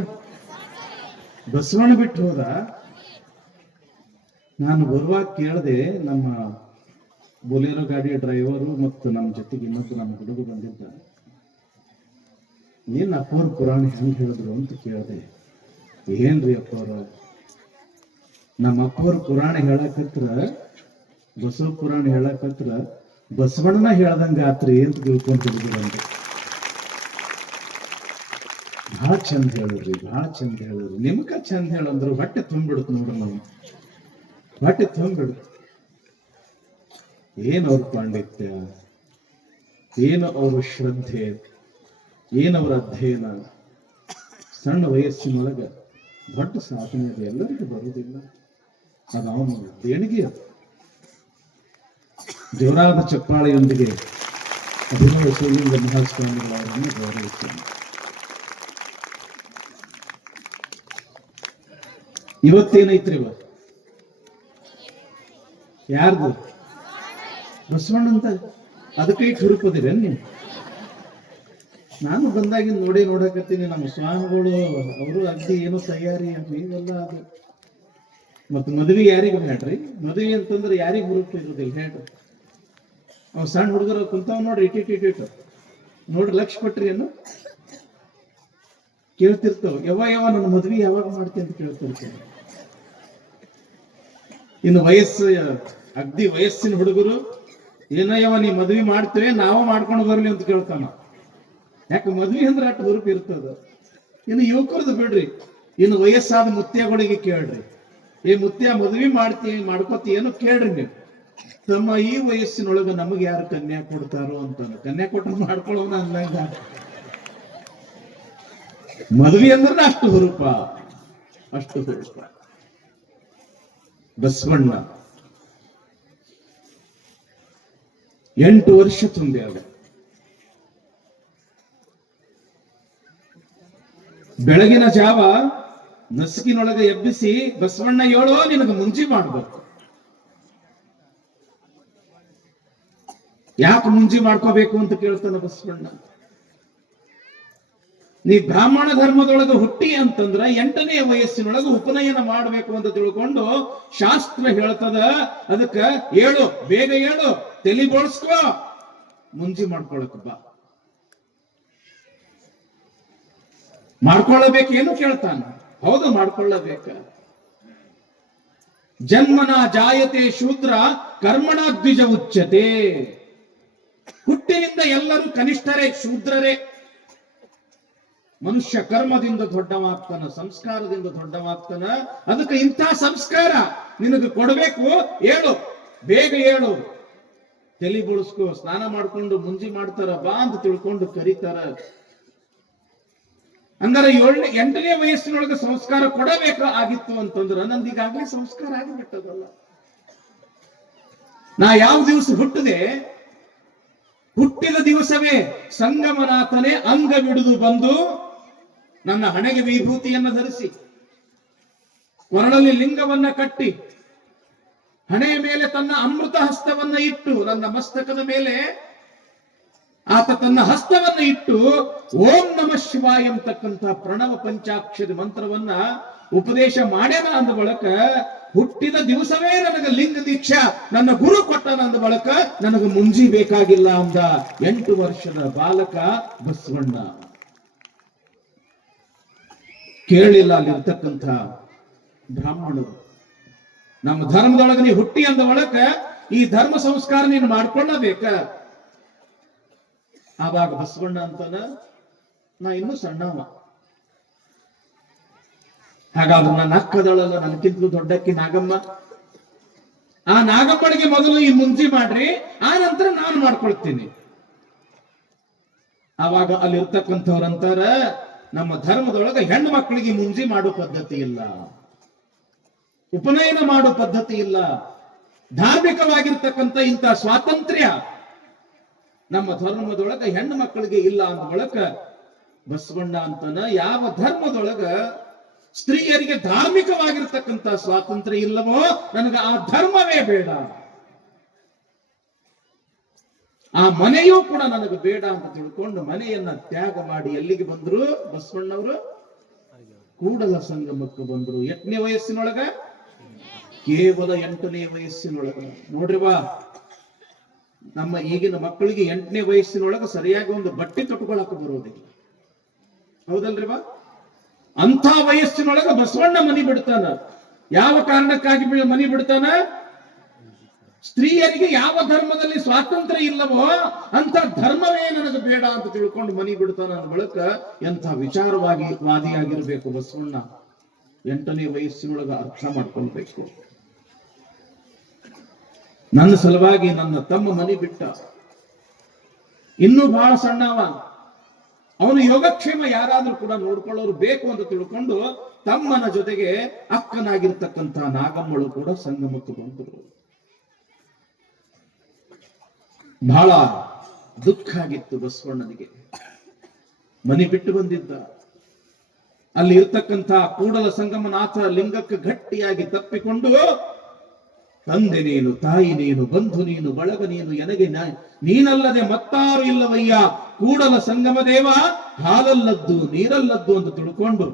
ಬಸವಣ್ಣ ಬಿಟ್ಟು ಹೋದ. ನಾನು ಬರುವಾಗ ಕೇಳದೆ, ನಮ್ಮ ಬೊಲೇರೋ ಗಾಡಿಯ ಡ್ರೈವರು ಮತ್ತು ನಮ್ಮ ಜೊತೆಗೆ ಇನ್ನೊಬ್ಬರು ನಮ್ಮ ಹುಡುಗ ಬಂದಿದ್ದ. ಏನ್ ಅಪ್ಪವ್ರ ಪುರಾಣ ಹೆಂಗ್ ಹೇಳಿದ್ರು ಅಂತ ಕೇಳಿದೆ. ಏನ್ರಿ ಅಪ್ಪವ್ರ, ನಮ್ಮ ಅಪ್ಪವ್ರ ಪುರಾಣ ಹೇಳಕತ್ರ, ಬಸವ ಪುರಾಣ ಹೇಳಕತ್ರ ಬಸವಣ್ಣನ ಹೇಳ್ದಂಗ ಆತ್ರಿ ಅಂತ ತಿಳ್ಕೊಂತಿದ್ರು. ಬಹಳ ಚಂದ ಹೇಳಿದ್ರಿ, ಬಹಳ ಚಂದ ಹೇಳಿದ್ರಿ. ನಿಮ್ಗ ಚಂದ ಹೇಳಂದ್ರು ಹೊಟ್ಟೆ ತುಂಬಿಡುತ್ತೆ ನೋಡ್ರಿ. ನಾವು ಹೊಟ್ಟೆ ತುಂಬಿಡುತ್ತೆ. ಏನು ಅವ್ರ ಪಾಂಡಿತ್ಯ, ಏನು ಅವ್ರ ಶ್ರದ್ಧೆ, ಏನವರ ಅಧ್ಯಯನ. ಸಣ್ಣ ವಯಸ್ಸಿನೊಳಗ ದೊಡ್ಡ ಸಾಧನೆ ಅದು ಎಲ್ಲರಿಗೂ ಬರುವುದಿಲ್ಲ. ಅದು ಅವನು ದೇಣಿಗೆ. ಅದು ದೇವರಾದ ಚಪ್ಪಾಳೆಯೊಂದಿಗೆ ಅಭಿನವ ಶಿವಲಿಂಗ ಮಹಾಸ್ವಾಮಿಗಳವರನ್ನು ಗೌರವಿಸಿದ್ದಾರೆ. ಇವತ್ತೇನೈತ್ರಿ? ಇವತ್ತು ಯಾರ್ದು? ಬಸವಣ್ಣ ಅಂತ. ಅದಕ್ಕೆ ಹುರುಪದಿರೇನ್ ನೀವು? ನಾನು ಬಂದಾಗಿಂದ ನೋಡಕತ್ತೀನಿ. ನಮ್ಮ ಸ್ವಾಮಿಗಳು ಅವರು ಅಗ್ದಿ ಏನೋ ತಯಾರಿ ಅಂತ ಇವೆಲ್ಲ. ಅದು ಮತ್ತು ಮದುವೆ ಯಾರಿಗ ಬೇಡ್ರಿ? ಮದುವೆ ಅಂತಂದ್ರೆ ಯಾರಿಗ ಹುರುಪು ಇರೋದಿಲ್ಲ ಹೇಳ್ರಿ? ಅವ್ ಸಣ್ಣ ಹುಡುಗರು ಕುಂತಾವ್ ನೋಡ್ರಿ, ಇಟ್ಟಿಟ್ಟು ನೋಡ್ರಿ, ಲಕ್ಷ ಕೊಟ್ರಿ ಏನು? ಕೇಳ್ತಿರ್ತಾವ, ಯಾವ ನನ್ನ ಮದ್ವಿ ಯಾವಾಗ ಮಾಡ್ತೀನಿ ಅಂತ ಕೇಳ್ತಿರ್ತಾವ. ಇನ್ನು ಅಗ್ದಿ ವಯಸ್ಸಿನ ಹುಡುಗರು ಏನಯ್ಯವ ನೀ ಮದ್ವಿ ಮಾಡ್ತೇವೆ ನಾವು ಮಾಡ್ಕೊಂಡು ಬರ್ಲಿ ಅಂತ ಕೇಳ್ತಾನ. ಯಾಕೆ ಮದ್ವಿ ಅಂದ್ರೆ ಅಷ್ಟು ಹುರುಪು ಇರ್ತದ. ಇನ್ನು ಯುವಕರದು ಬಿಡ್ರಿ, ಇನ್ನು ವಯಸ್ಸಾದ ಮುತ್ಯಗಳಿಗೆ ಕೇಳ್ರಿ, ಏ ಮುತ್ಯ ಮದ್ವಿ ಮಾಡ್ಕೋತಿ ಏನು ಕೇಳ್ರಿ ನೀವು. ತಮ್ಮ ಈ ವಯಸ್ಸಿನೊಳಗ ನಮಗೆ ಯಾರು ಕನ್ಯಾ ಕೊಡ್ತಾರೋ ಅಂತಾನ. ಕನ್ಯಾ ಕೊಟ್ಟರು ಮಾಡ್ಕೊಳ್ಳೋಣ ಅಂದಂಗ. ಮದ್ವಿ ಅಂದ್ರೆ ಅಷ್ಟು ಹುರುಪ, ಅಷ್ಟು ಹುರುಪ. ಬಸವಣ್ಣ 8 ವರ್ಷ ತುಂಬ್ಯಾವ. ಬೆಳಗಿನ ಜಾವ ನಸುಕಿನೊಳಗೆ ಎಬ್ಬಿಸಿ ಬಸವಣ್ಣ ಹೇಳೋ ನಿನಗೆ ಮುಂಜಿ ಮಾಡ್ಬೇಕು. ಯಾಕೆ ಮುಂಜಿ ಮಾಡ್ಕೋಬೇಕು ಅಂತ ಕೇಳ್ತಾನ ಬಸವಣ್ಣ. ನೀ ಬ್ರಾಹ್ಮಣ ಧರ್ಮದೊಳಗೆ ಹುಟ್ಟಿ ಅಂತಂದ್ರ 8ನೇ ವಯಸ್ಸಿನೊಳಗೆ ಉಪನಯನ ಮಾಡಬೇಕು ಅಂತ ತಿಳ್ಕೊಂಡು ಶಾಸ್ತ್ರ ಹೇಳ್ತದ. ಅದಕ್ಕ ಹೇಳು, ಬೇಗ ಹೇಳು, ತಲೆ ಬೋಳ್ಸ್ಕೋ, ಮುಂಜಿ ಮಾಡ್ಕೊಳಕ್ ಬಾ. ಮಾಡ್ಕೊಳ್ಳಬೇಕೇನು ಕೇಳ್ತಾನ. ಹೌದು, ಮಾಡ್ಕೊಳ್ಳಬೇಕ. ಜನ್ಮನ ಜಾಯತೆ ಶೂದ್ರ ಕರ್ಮಣ ದ್ವಿಜ ಉಚ್ಯತೆ. ಹುಟ್ಟಿನಿಂದ ಎಲ್ಲರೂ ಕನಿಷ್ಠರೇ, ಶೂದ್ರರೇ. ಮನುಷ್ಯ ಕರ್ಮದಿಂದ ದೊಡ್ಡವಾಗ್ತಾನ, ಸಂಸ್ಕಾರದಿಂದ ದೊಡ್ಡವಾಗ್ತಾನ. ಅದಕ್ಕೆ ಇಂಥ ಸಂಸ್ಕಾರ ನಿನಗೆ ಕೊಡಬೇಕು. ಹೇಳು, ಬೇಗ ಹೇಳು, ತಲೆ ಬುಳಿಸ್ಕೋ. ಸ್ನಾನ ಮಾಡ್ಕೊಂಡು ಮುಂಜಿ ಮಾಡ್ತಾರ, ಬಾ ಅಂತ ತಿಳ್ಕೊಂಡು ಕರೀತಾರ. ಹಂಗಾರೆ 8ನೇ ವಯಸ್ಸಿನೊಳಗೆ ಸಂಸ್ಕಾರ ಕೊಡಬೇಕು ಆಗಿತ್ತು ಅಂತಂದ್ರ ನಂದೀಗಾಗ್ಲೇ ಸಂಸ್ಕಾರ ಆಗಿಬಿಟ್ಟದಲ್ಲ. ನಾ ಯಾವ ದಿವಸ ಹುಟ್ಟದೆ, ಹುಟ್ಟಿದ ದಿವಸವೇ ಸಂಗಮನಾಥನೇ ಅಂಗ ಬಿಡುದು ಬಂದು ನನ್ನ ಹಣೆಗೆ ವಿಭೂತಿಯನ್ನು ಧರಿಸಿ, ಕೊರಳಲ್ಲಿ ಲಿಂಗವನ್ನ ಕಟ್ಟಿ, ಹಣೆಯ ಮೇಲೆ ತನ್ನ ಅಮೃತ ಹಸ್ತವನ್ನ ಇಟ್ಟು, ನನ್ನ ಮಸ್ತಕದ ಮೇಲೆ ಆತ ತನ್ನ ಹಸ್ತವನ್ನ ಇಟ್ಟು ಓಂ ನಮಃ ಶಿವಾಯ ಎಂಬತಕ್ಕಂಥ ಪ್ರಣವ ಪಂಚಾಕ್ಷರಿ ಮಂತ್ರವನ್ನ ಉಪದೇಶ ಮಾಡ್ಯಾನ. ಅಂದ ಬಳಕ ಹುಟ್ಟಿದ ದಿವಸವೇ ನನಗೆ ಲಿಂಗ ದೀಕ್ಷಾ ನನ್ನ ಗುರು ಕೊಟ್ಟನ. ಅಂದ ಬಳಕ ನನಗೆ ಮುಂಜಿ ಬೇಕಾಗಿಲ್ಲ ಅಂದ 8 ವರ್ಷದ ಬಾಲಕ ಬಸವಣ್ಣ. ಕೇಳಿಲ್ಲ ಅಲ್ಲಿರ್ತಕ್ಕಂಥ ಬ್ರಾಹ್ಮಣರು. ನಮ್ಮ ಧರ್ಮದೊಳಗೆ ನೀ ಹುಟ್ಟಿ ಅಂದ ಒಳಕ ಈ ಧರ್ಮ ಸಂಸ್ಕಾರ ನೀನು ಮಾಡ್ಕೊಳ್ಳಬೇಕ. ಆವಾಗ ಬಸವಣ್ಣ ಅಂತಾನ, ನಾ ಇನ್ನೂ ಸಣ್ಣವ, ಹಾಗಾದ್ರೆ ನನ್ನ ಅಕ್ಕದಳಲ್ಲ, ನನ್ಕಿಂತಲೂ ದೊಡ್ಡಕ್ಕಿ ನಾಗಮ್ಮ. ಆ ನಾಗಮ್ಮಳಿಗೆ ಮೊದಲು ಈ ಮುಂಜಿ ಮಾಡ್ರಿ, ಆ ನಂತರ ನಾನು ಮಾಡ್ಕೊಳ್ತೀನಿ. ಆವಾಗ ಅಲ್ಲಿರ್ತಕ್ಕಂಥವ್ರಂತಾರ, ನಮ್ಮ ಧರ್ಮದೊಳಗೆ ಹೆಣ್ಣು ಮಕ್ಕಳಿಗೆ ಮುಂಜಿ ಮಾಡೋ ಪದ್ಧತಿ ಇಲ್ಲ, ಉಪನಯನ ಮಾಡೋ ಪದ್ಧತಿ ಇಲ್ಲ. ಧಾರ್ಮಿಕವಾಗಿರ್ತಕ್ಕಂಥ ಇಂಥ ಸ್ವಾತಂತ್ರ್ಯ ನಮ್ಮ ಧರ್ಮದೊಳಗ ಹೆಣ್ಣು ಮಕ್ಕಳಿಗೆ ಇಲ್ಲ ಅಂದ ಬಳಕ ಬಸವಣ್ಣ ಅಂತಾನ, ಯಾವ ಧರ್ಮದೊಳಗ ಸ್ತ್ರೀಯರಿಗೆ ಧಾರ್ಮಿಕವಾಗಿರ್ತಕ್ಕಂಥ ಸ್ವಾತಂತ್ರ್ಯ ಇಲ್ಲವೋ ನನಗೆ ಆ ಧರ್ಮವೇ ಬೇಡ, ಆ ಮನೆಯೂ ಕೂಡ ನನಗೆ ಬೇಡ ಅಂತ ತಿಳ್ಕೊಂಡು ಮನೆಯನ್ನ ತ್ಯಾಗ ಮಾಡಿ ಎಲ್ಲಿಗೆ ಬಂದ್ರು ಬಸವಣ್ಣವರು? ಕೂಡಲ ಸಂಗಮಕ್ಕೆ ಬಂದ್ರು. 8ನೇ ವಯಸ್ಸಿನೊಳಗ, ಕೇವಲ 8ನೇ ವಯಸ್ಸಿನೊಳಗ. ನೋಡ್ರಿವಾ, ನಮ್ಮ ಈಗಿನ ಮಕ್ಕಳಿಗೆ 8ನೇ ವಯಸ್ಸಿನೊಳಗ ಸರಿಯಾಗಿ ಒಂದು ಬಟ್ಟೆ ಕಟ್ಕೊಳಕ ಬರೋದಿಲ್ಲ, ಹೌದಲ್ರಿವಾ? ಅಂಥ ವಯಸ್ಸಿನೊಳಗ ಬಸವಣ್ಣ ಮನಿ ಬಿಡ್ತಾನ. ಯಾವ ಕಾರಣಕ್ಕಾಗಿ ಮನಿ ಬಿಡ್ತಾನ? ಸ್ತ್ರೀಯರಿಗೆ ಯಾವ ಧರ್ಮದಲ್ಲಿ ಸ್ವಾತಂತ್ರ್ಯ ಇಲ್ಲವೋ ಅಂತ ಧರ್ಮವೇ ನನಗೆ ಬೇಡ ಅಂತ ತಿಳ್ಕೊಂಡು ಮನಿ ಬಿಡ್ತಾನ. ಅಂದ ಬಳಿಕ ಎಂಥ ವಾದಿಯಾಗಿರ್ಬೇಕು ಬಸವಣ್ಣ. 8ನೇ ವಯಸ್ಸಿನೊಳಗ ಅರ್ಥ ಮಾಡ್ಕೊಳ್ಬೇಕು. ನನ್ನ ಸಲುವಾಗಿ ನನ್ನ ತಮ್ಮ ಮನಿ ಬಿಟ್ಟ, ಇನ್ನೂ ಬಹಳ ಸಣ್ಣವ, ಅವನು ಯೋಗಕ್ಷೇಮ ಯಾರಾದ್ರೂ ಕೂಡ ನೋಡ್ಕೊಳ್ಳೋರು ಬೇಕು ಅಂತ ತಿಳ್ಕೊಂಡು ತಮ್ಮನ ಜೊತೆಗೆ ಅಕ್ಕನಾಗಿರ್ತಕ್ಕಂಥ ನಾಗಮ್ಮಳು ಕೂಡ ಸಂಗಮಕ್ಕೆ ಬಂದರು. ಬಹಳ ದುಃಖ ಆಗಿತ್ತು ಬಸವಣ್ಣನಿಗೆ. ಮನೆ ಬಿಟ್ಟು ಬಂದಿದ್ದ. ಅಲ್ಲಿ ಇರ್ತಕ್ಕಂಥ ಕೂಡಲ ಸಂಗಮನಾಥ ಲಿಂಗಕ್ಕೆ ಗಟ್ಟಿಯಾಗಿ ತಪ್ಪಿಕೊಂಡು, ತಂದೆ ನೀನು, ತಾಯಿ ನೀನು, ಬಂಧು ನೀನು, ಬಳಗ ನೀನು, ಎನಗೆ ನೀನಲ್ಲದೆ ಮತ್ತಾರು ಇಲ್ಲವಯ್ಯ, ಕೂಡಲ ಸಂಗಮ ದೇವ ಹಾಲಲ್ಲದ್ದು ನೀರಲ್ಲದ್ದು ಅಂತ ತಿಳ್ಕೊಂಡು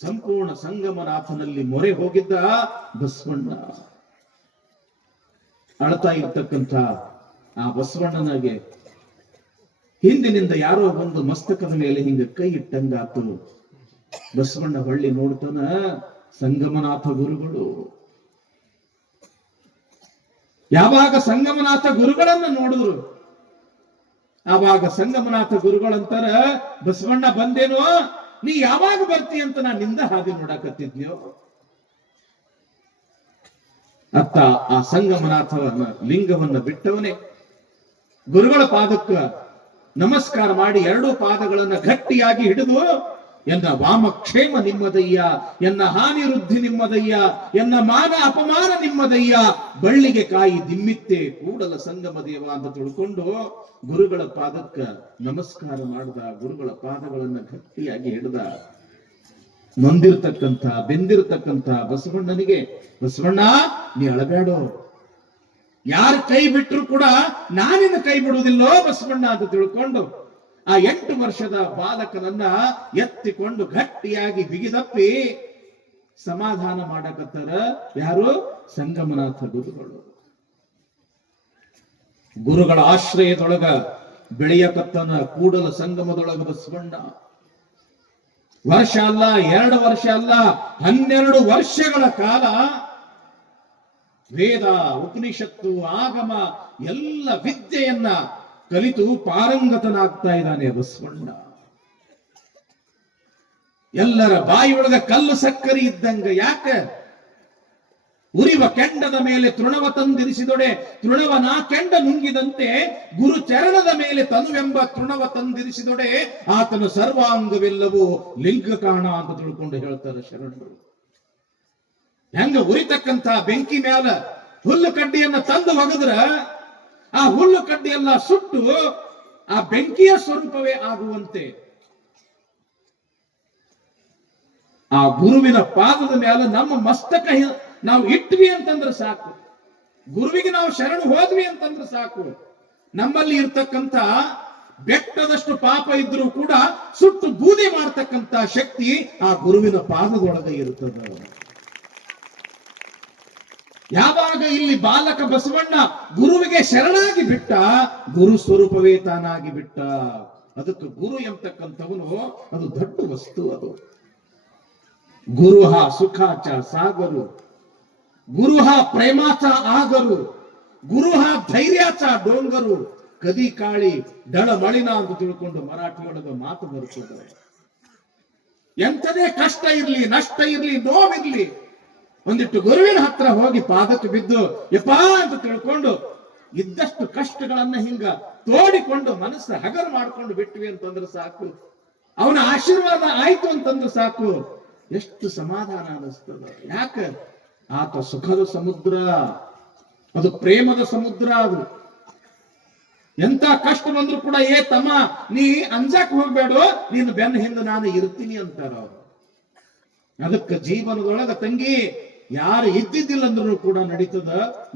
ಸಂಪೂರ್ಣ ಸಂಗಮನಾಥನಲ್ಲಿ ಮೊರೆ ಹೋಗಿದ್ದ ಬಸವಣ್ಣ. ಅಳ್ತಾ ಇರ್ತಕ್ಕಂಥ ಆ ಬಸವಣ್ಣನಿಗೆ ಹಿಂದಿನಿಂದ ಯಾರೋ ಒಂದು ಮಸ್ತಕದ ಮೇಲೆ ಹಿಂಗ ಕೈ ಇಟ್ಟಂಗಾತು. ಬಸವಣ್ಣ ಹೊಳ್ಳಿ ನೋಡ್ತಾನ, ಸಂಗಮನಾಥ ಗುರುಗಳು. ಯಾವಾಗ ಸಂಗಮನಾಥ ಗುರುಗಳನ್ನ ನೋಡಿದ್ರು, ಆವಾಗ ಸಂಗಮನಾಥ ಗುರುಗಳಂತಾರ, ಬಸವಣ್ಣ ಬಂದೇನೋ, ನೀ ಯಾವಾಗ ಬರ್ತಿ ಅಂತ ನಾನು ನಿಂದ ಹಾದಿ ನೋಡಕತ್ತಿದ್ಯೋ. ಅತ್ತ ಆ ಸಂಗಮನಾಥವನ್ನ ಲಿಂಗವನ್ನ ಬಿಟ್ಟವನೇ ಗುರುಗಳ ಪಾದಕ್ಕ ನಮಸ್ಕಾರ ಮಾಡಿ ಎರಡೂ ಪಾದಗಳನ್ನ ಗಟ್ಟಿಯಾಗಿ ಹಿಡಿದು, ಎನ್ನ ವಾಮಕ್ಷೇಮ ನಿಮ್ಮದಯ್ಯ, ಎನ್ನ ಹಾನಿ ವೃದ್ಧಿ ನಿಮ್ಮದಯ್ಯ, ಎನ್ನ ಮಾನ ಅಪಮಾನ ನಿಮ್ಮದಯ್ಯ, ಬಳ್ಳಿಗೆ ಕಾಯಿ ದಿಮ್ಮಿತ್ತೆ ಕೂಡಲ ಸಂಗಮ ದೇವ ಅಂತ ತಿಳ್ಕೊಂಡು ಗುರುಗಳ ಪಾದಕ್ಕ ನಮಸ್ಕಾರ ಮಾಡಿದ. ಗುರುಗಳ ಪಾದಗಳನ್ನ ಗಟ್ಟಿಯಾಗಿ ಹಿಡಿದ. ನೊಂದಿರ್ತಕ್ಕಂಥ ಬೆಂದಿರ್ತಕ್ಕಂಥ ಬಸವಣ್ಣನಿಗೆ, ಬಸವಣ್ಣ ನೀ ಅಳಬೇಡೋ, ಯಾರು ಕೈ ಬಿಟ್ಟರು ಕೂಡ ನಾನಿನ ಕೈ ಬಿಡುವುದಿಲ್ಲೋ ಬಸವಣ್ಣ ಅಂತ ತಿಳ್ಕೊಂಡು ಆ 8 ವರ್ಷದ ಬಾಲಕನನ್ನ ಎತ್ತಿಕೊಂಡು ಗಟ್ಟಿಯಾಗಿ ಬಿಗಿದಪ್ಪಿ ಸಮಾಧಾನ ಮಾಡಕತ್ತಾರ. ಯಾರು? ಸಂಗಮನಾಥ ಗುರುಗಳು. ಗುರುಗಳ ಆಶ್ರಯದೊಳಗ ಬೆಳೆಯಕತ್ತನ ಕೂಡಲ ಸಂಗಮದೊಳಗ ಬಸವಣ್ಣ. ವರ್ಷ ಅಲ್ಲ, 2 ವರ್ಷ ಅಲ್ಲ, 12 ವರ್ಷಗಳ ಕಾಲ ವೇದ, ಉಪನಿಷತ್ತು, ಆಗಮ ಎಲ್ಲ ವಿದ್ಯೆಯನ್ನ ಕಲಿತು ಪಾರಂಗತನಾಗ್ತಾ ಇದ್ದಾನೆ ಬಸವಣ್ಣ. ಎಲ್ಲರ ಬಾಯಿಯೊಳಗ ಕಲ್ಲು ಸಕ್ಕರೆ ಇದ್ದಂಗ. ಯಾಕ? ಉರಿವ ಕೆಂಡದ ಮೇಲೆ ತೃಣವ ತಂದಿರಿಸಿದೊಡೆ ತೃಣವ ನಾ ಕೆಂಡ ನುಂಗಿದಂತೆ, ಗುರು ಚರಣದ ಮೇಲೆ ತನುವೆಂಬ ತೃಣವ ತಂದಿರಿಸಿದೊಡೆ ಆತನ ಸರ್ವಾಂಗವೆಲ್ಲವೂ ಲಿಂಗ ಕಾಣ ಅಂತ ತಿಳ್ಕೊಂಡು ಹೇಳ್ತಾರೆ ಶರಣರು. ಹೆಂಗ ಉರಿತಕ್ಕಂತ ಬೆಂಕಿ ಮ್ಯಾಲ ಹುಲ್ಲು ಕಡ್ಡಿಯನ್ನ ತಂದು ಒಗದ್ರ ಆ ಹುಲ್ಲು ಕಡ್ಡಿಯೆಲ್ಲ ಸುಟ್ಟು ಆ ಬೆಂಕಿಯ ಸ್ವರೂಪವೇ ಆಗುವಂತೆ ಆ ಗುರುವಿನ ಪಾದದ ಮೇಲೆ ನಮ್ಮ ಮಸ್ತಕ ನಾವು ಇಟ್ವಿ ಅಂತಂದ್ರೆ ಸಾಕು, ಗುರುವಿಗೆ ನಾವು ಶರಣು ಹೋದ್ವಿ ಅಂತಂದ್ರೆ ಸಾಕು, ನಮ್ಮಲ್ಲಿ ಇರ್ತಕ್ಕಂಥ ಬೆಟ್ಟದಷ್ಟು ಪಾಪ ಇದ್ರೂ ಕೂಡ ಸುಟ್ಟು ಬೂದಿ ಮಾಡ್ತಕ್ಕಂಥ ಶಕ್ತಿ ಆ ಗುರುವಿನ ಪಾದದೊಳಗೆ ಇರುತ್ತದೆ. ಯಾವಾಗ ಇಲ್ಲಿ ಬಾಲಕ ಬಸವಣ್ಣ ಗುರುವಿಗೆ ಶರಣಾಗಿ ಬಿಟ್ಟ, ಗುರು ಸ್ವರೂಪವೇ ತಾನಾಗಿ ಬಿಟ್ಟ. ಅದಕ್ಕೆ ಗುರು ಎಂಬತಕ್ಕಂಥವನು ಅದು ದೊಡ್ಡ ವಸ್ತು. ಅದು ಗುರುಹ ಸುಖಾಚ ಸಾಗರು, ಗುರುಹ ಪ್ರೇಮಾಚ ಆಗರು, ಗುರುಹ ಧೈರ್ಯಾಚ ಡೋಂಗರು, ಕದಿ ಕಾಳಿ ಡಳ ಮಳಿನ ಅಂತ ತಿಳ್ಕೊಂಡು ಮರಾಠಿಯೊಳಗ ಮಾತು ಬರುತ್ತದೆ. ಎಂಥದೇ ಕಷ್ಟ ಇರ್ಲಿ, ನಷ್ಟ ಇರ್ಲಿ, ನೋವಿರ್ಲಿ, ಒಂದಿಟ್ಟು ಗುರುವಿನ ಹತ್ರ ಹೋಗಿ ಪಾದಕ್ಕೆ ಬಿದ್ದು ಯಪ್ಪಾ ಅಂತ ತಿಳ್ಕೊಂಡು ಇದ್ದಷ್ಟು ಕಷ್ಟಗಳನ್ನ ಹಿಂಗ ತೋಡಿಕೊಂಡು ಮನಸ್ಸು ಹಗರು ಮಾಡ್ಕೊಂಡು ಬಿಟ್ವಿ ಅಂತಂದ್ರೆ ಸಾಕು, ಅವನ ಆಶೀರ್ವಾದ ಆಯ್ತು ಅಂತಂದ್ರೆ ಸಾಕು, ಎಷ್ಟು ಸಮಾಧಾನ ಅನಿಸ್ತದ. ಯಾಕ? ಆತ ಸುಖದ ಸಮುದ್ರ, ಅದು ಪ್ರೇಮದ ಸಮುದ್ರ. ಅದು ಎಂತ ಕಷ್ಟ ಬಂದ್ರು ಕೂಡ ಏ ತಮ್ಮ ನೀ ಅಂಜಾಕ್ ಹೋಗ್ಬೇಡ, ನೀನು ಬೆನ್ನ ಹಿಂದೆ ನಾನು ಇರ್ತೀನಿ ಅಂತಾರ ಅವರು. ಅದಕ್ಕೆ ಜೀವನದೊಳಗ ತಂಗಿ ಯಾರು ಇದ್ದಿದ್ದಿಲ್ಲ ಅಂದ್ರೂ ಕೂಡ ನಡೀತದ,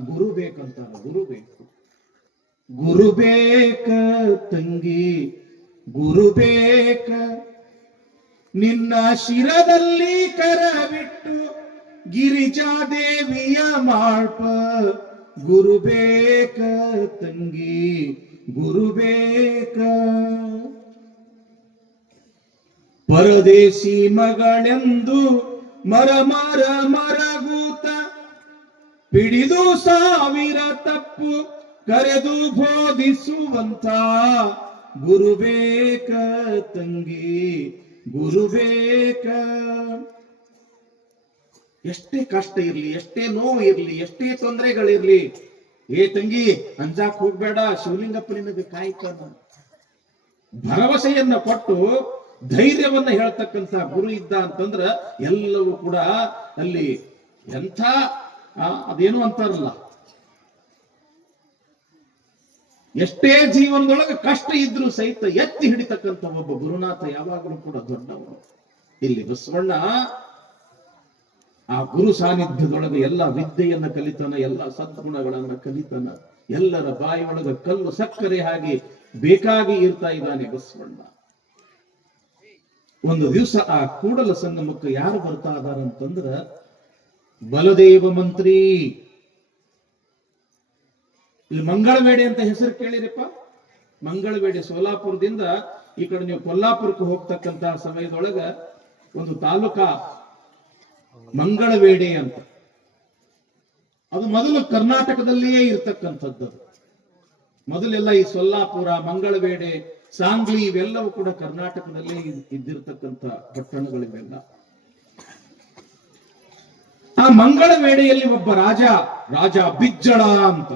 ಗುರು ಬೇಕಂತಾರ. ಗುರು ಬೇಕು, ಗುರು ಬೇಕ ತಂಗಿ, ಗುರು ಬೇಕ, ನಿನ್ನ ಶಿರದಲ್ಲಿ ಕರವಿಟ್ಟು ಗಿರಿಜಾದೇವಿಯ ಮಾಳ್ಪ, ಗುರು ಬೇಕ ತಂಗಿ, ಗುರು ಬೇಕ. ಪರದೇಶಿ ಮಗಳೆಂದು ಮರ ಮರ ಮರಗೂತ ಪಿಡಿದು 1000 ತಪ್ಪು ಕರೆದು ಬೋಧಿಸುವಂತ, ಗುರು ಬೇಕ ತಂಗಿ, ಗುರು ಬೇಕ. ಎಷ್ಟೇ ಕಷ್ಟ ಇರ್ಲಿ, ಎಷ್ಟೇ ನೋವು ಇರ್ಲಿ, ಎಷ್ಟೇ ತೊಂದರೆಗಳಿರ್ಲಿ, ಏ ತಂಗಿ ಅಂಜಾಕ್ ಹೋಗ್ಬೇಡ, ಶಿವಲಿಂಗಪ್ಪ ನಿನಗೆ ಕಾಯ್ತಾನ. ಭರವಸೆಯನ್ನ ಕೊಟ್ಟು ಧೈರ್ಯವನ್ನ ಹೇಳ್ತಕ್ಕಂಥ ಗುರು ಇದ್ದ ಅಂತಂದ್ರ ಎಲ್ಲವೂ ಕೂಡ ಅಲ್ಲಿ ಎಂಥ ಅದೇನು ಅಂತಾರಲ್ಲ, ಎಷ್ಟೇ ಜೀವನದೊಳಗೆ ಕಷ್ಟ ಇದ್ರೂ ಸಹಿತ ಎತ್ತಿ ಹಿಡಿತಕ್ಕಂಥ ಒಬ್ಬ ಗುರುನಾಥ ಯಾವಾಗಲೂ ಕೂಡ ದೊಡ್ಡವನು. ಇಲ್ಲಿ ಬಸವಣ್ಣ ಆ ಗುರು ಸಾನ್ನಿಧ್ಯದೊಳಗೆ ಎಲ್ಲ ವಿದ್ಯೆಯನ್ನ ಕಲಿತಾನ, ಎಲ್ಲ ಸದ್ಗುಣಗಳನ್ನ ಕಲಿತಾನ, ಎಲ್ಲರ ಬಾಯಿಯೊಳಗೆ ಕಲ್ಲು ಸಕ್ಕರೆ ಹಾಗೆ ಬೇಕಾಗಿ ಇರ್ತಾ ಇದ್ದಾನೆ ಬಸವಣ್ಣ. ಒಂದು ದಿವಸ ಆ ಕೂಡಲ ಸಂಗಮಕ್ಕೆ ಯಾರು ಬರ್ತಾ ಇದಾರ ಅಂತಂದ್ರ ಬಲದೇವ ಮಂತ್ರಿ. ಇಲ್ಲಿ ಮಂಗಳವೇಡಿ ಅಂತ ಹೆಸರು ಕೇಳಿರಪ್ಪ. ಮಂಗಳವೇಡಿ ಸೋಲಾಪುರದಿಂದ ಈ ಕಡೆ ನೀವು ಕೊಲ್ಲಾಪುರಕ್ಕೆ ಹೋಗ್ತಕ್ಕಂತ ಸಮಯದೊಳಗ ಒಂದು ತಾಲೂಕಾ ಮಂಗಳವೇಡಿ ಅಂತ, ಅದು ಮೊದಲು ಕರ್ನಾಟಕದಲ್ಲಿಯೇ ಇರ್ತಕ್ಕಂಥದ್ದು. ಮೊದಲೆಲ್ಲ ಈ ಸೊಲ್ಲಾಪುರ, ಮಂಗಳವೇಡೆ, ಸಾಂಗ್ಲಿ ಇವೆಲ್ಲವೂ ಕೂಡ ಕರ್ನಾಟಕದಲ್ಲೇ ಇದ್ದಿರ್ತಕ್ಕಂಥ ಪಟ್ಟಣಗಳಿವೆಲ್ಲ. ಆ ಮಂಗಳವೇಡೆಯಲ್ಲಿ ಒಬ್ಬ ರಾಜ ಬಿಜ್ಜಳ ಅಂತ,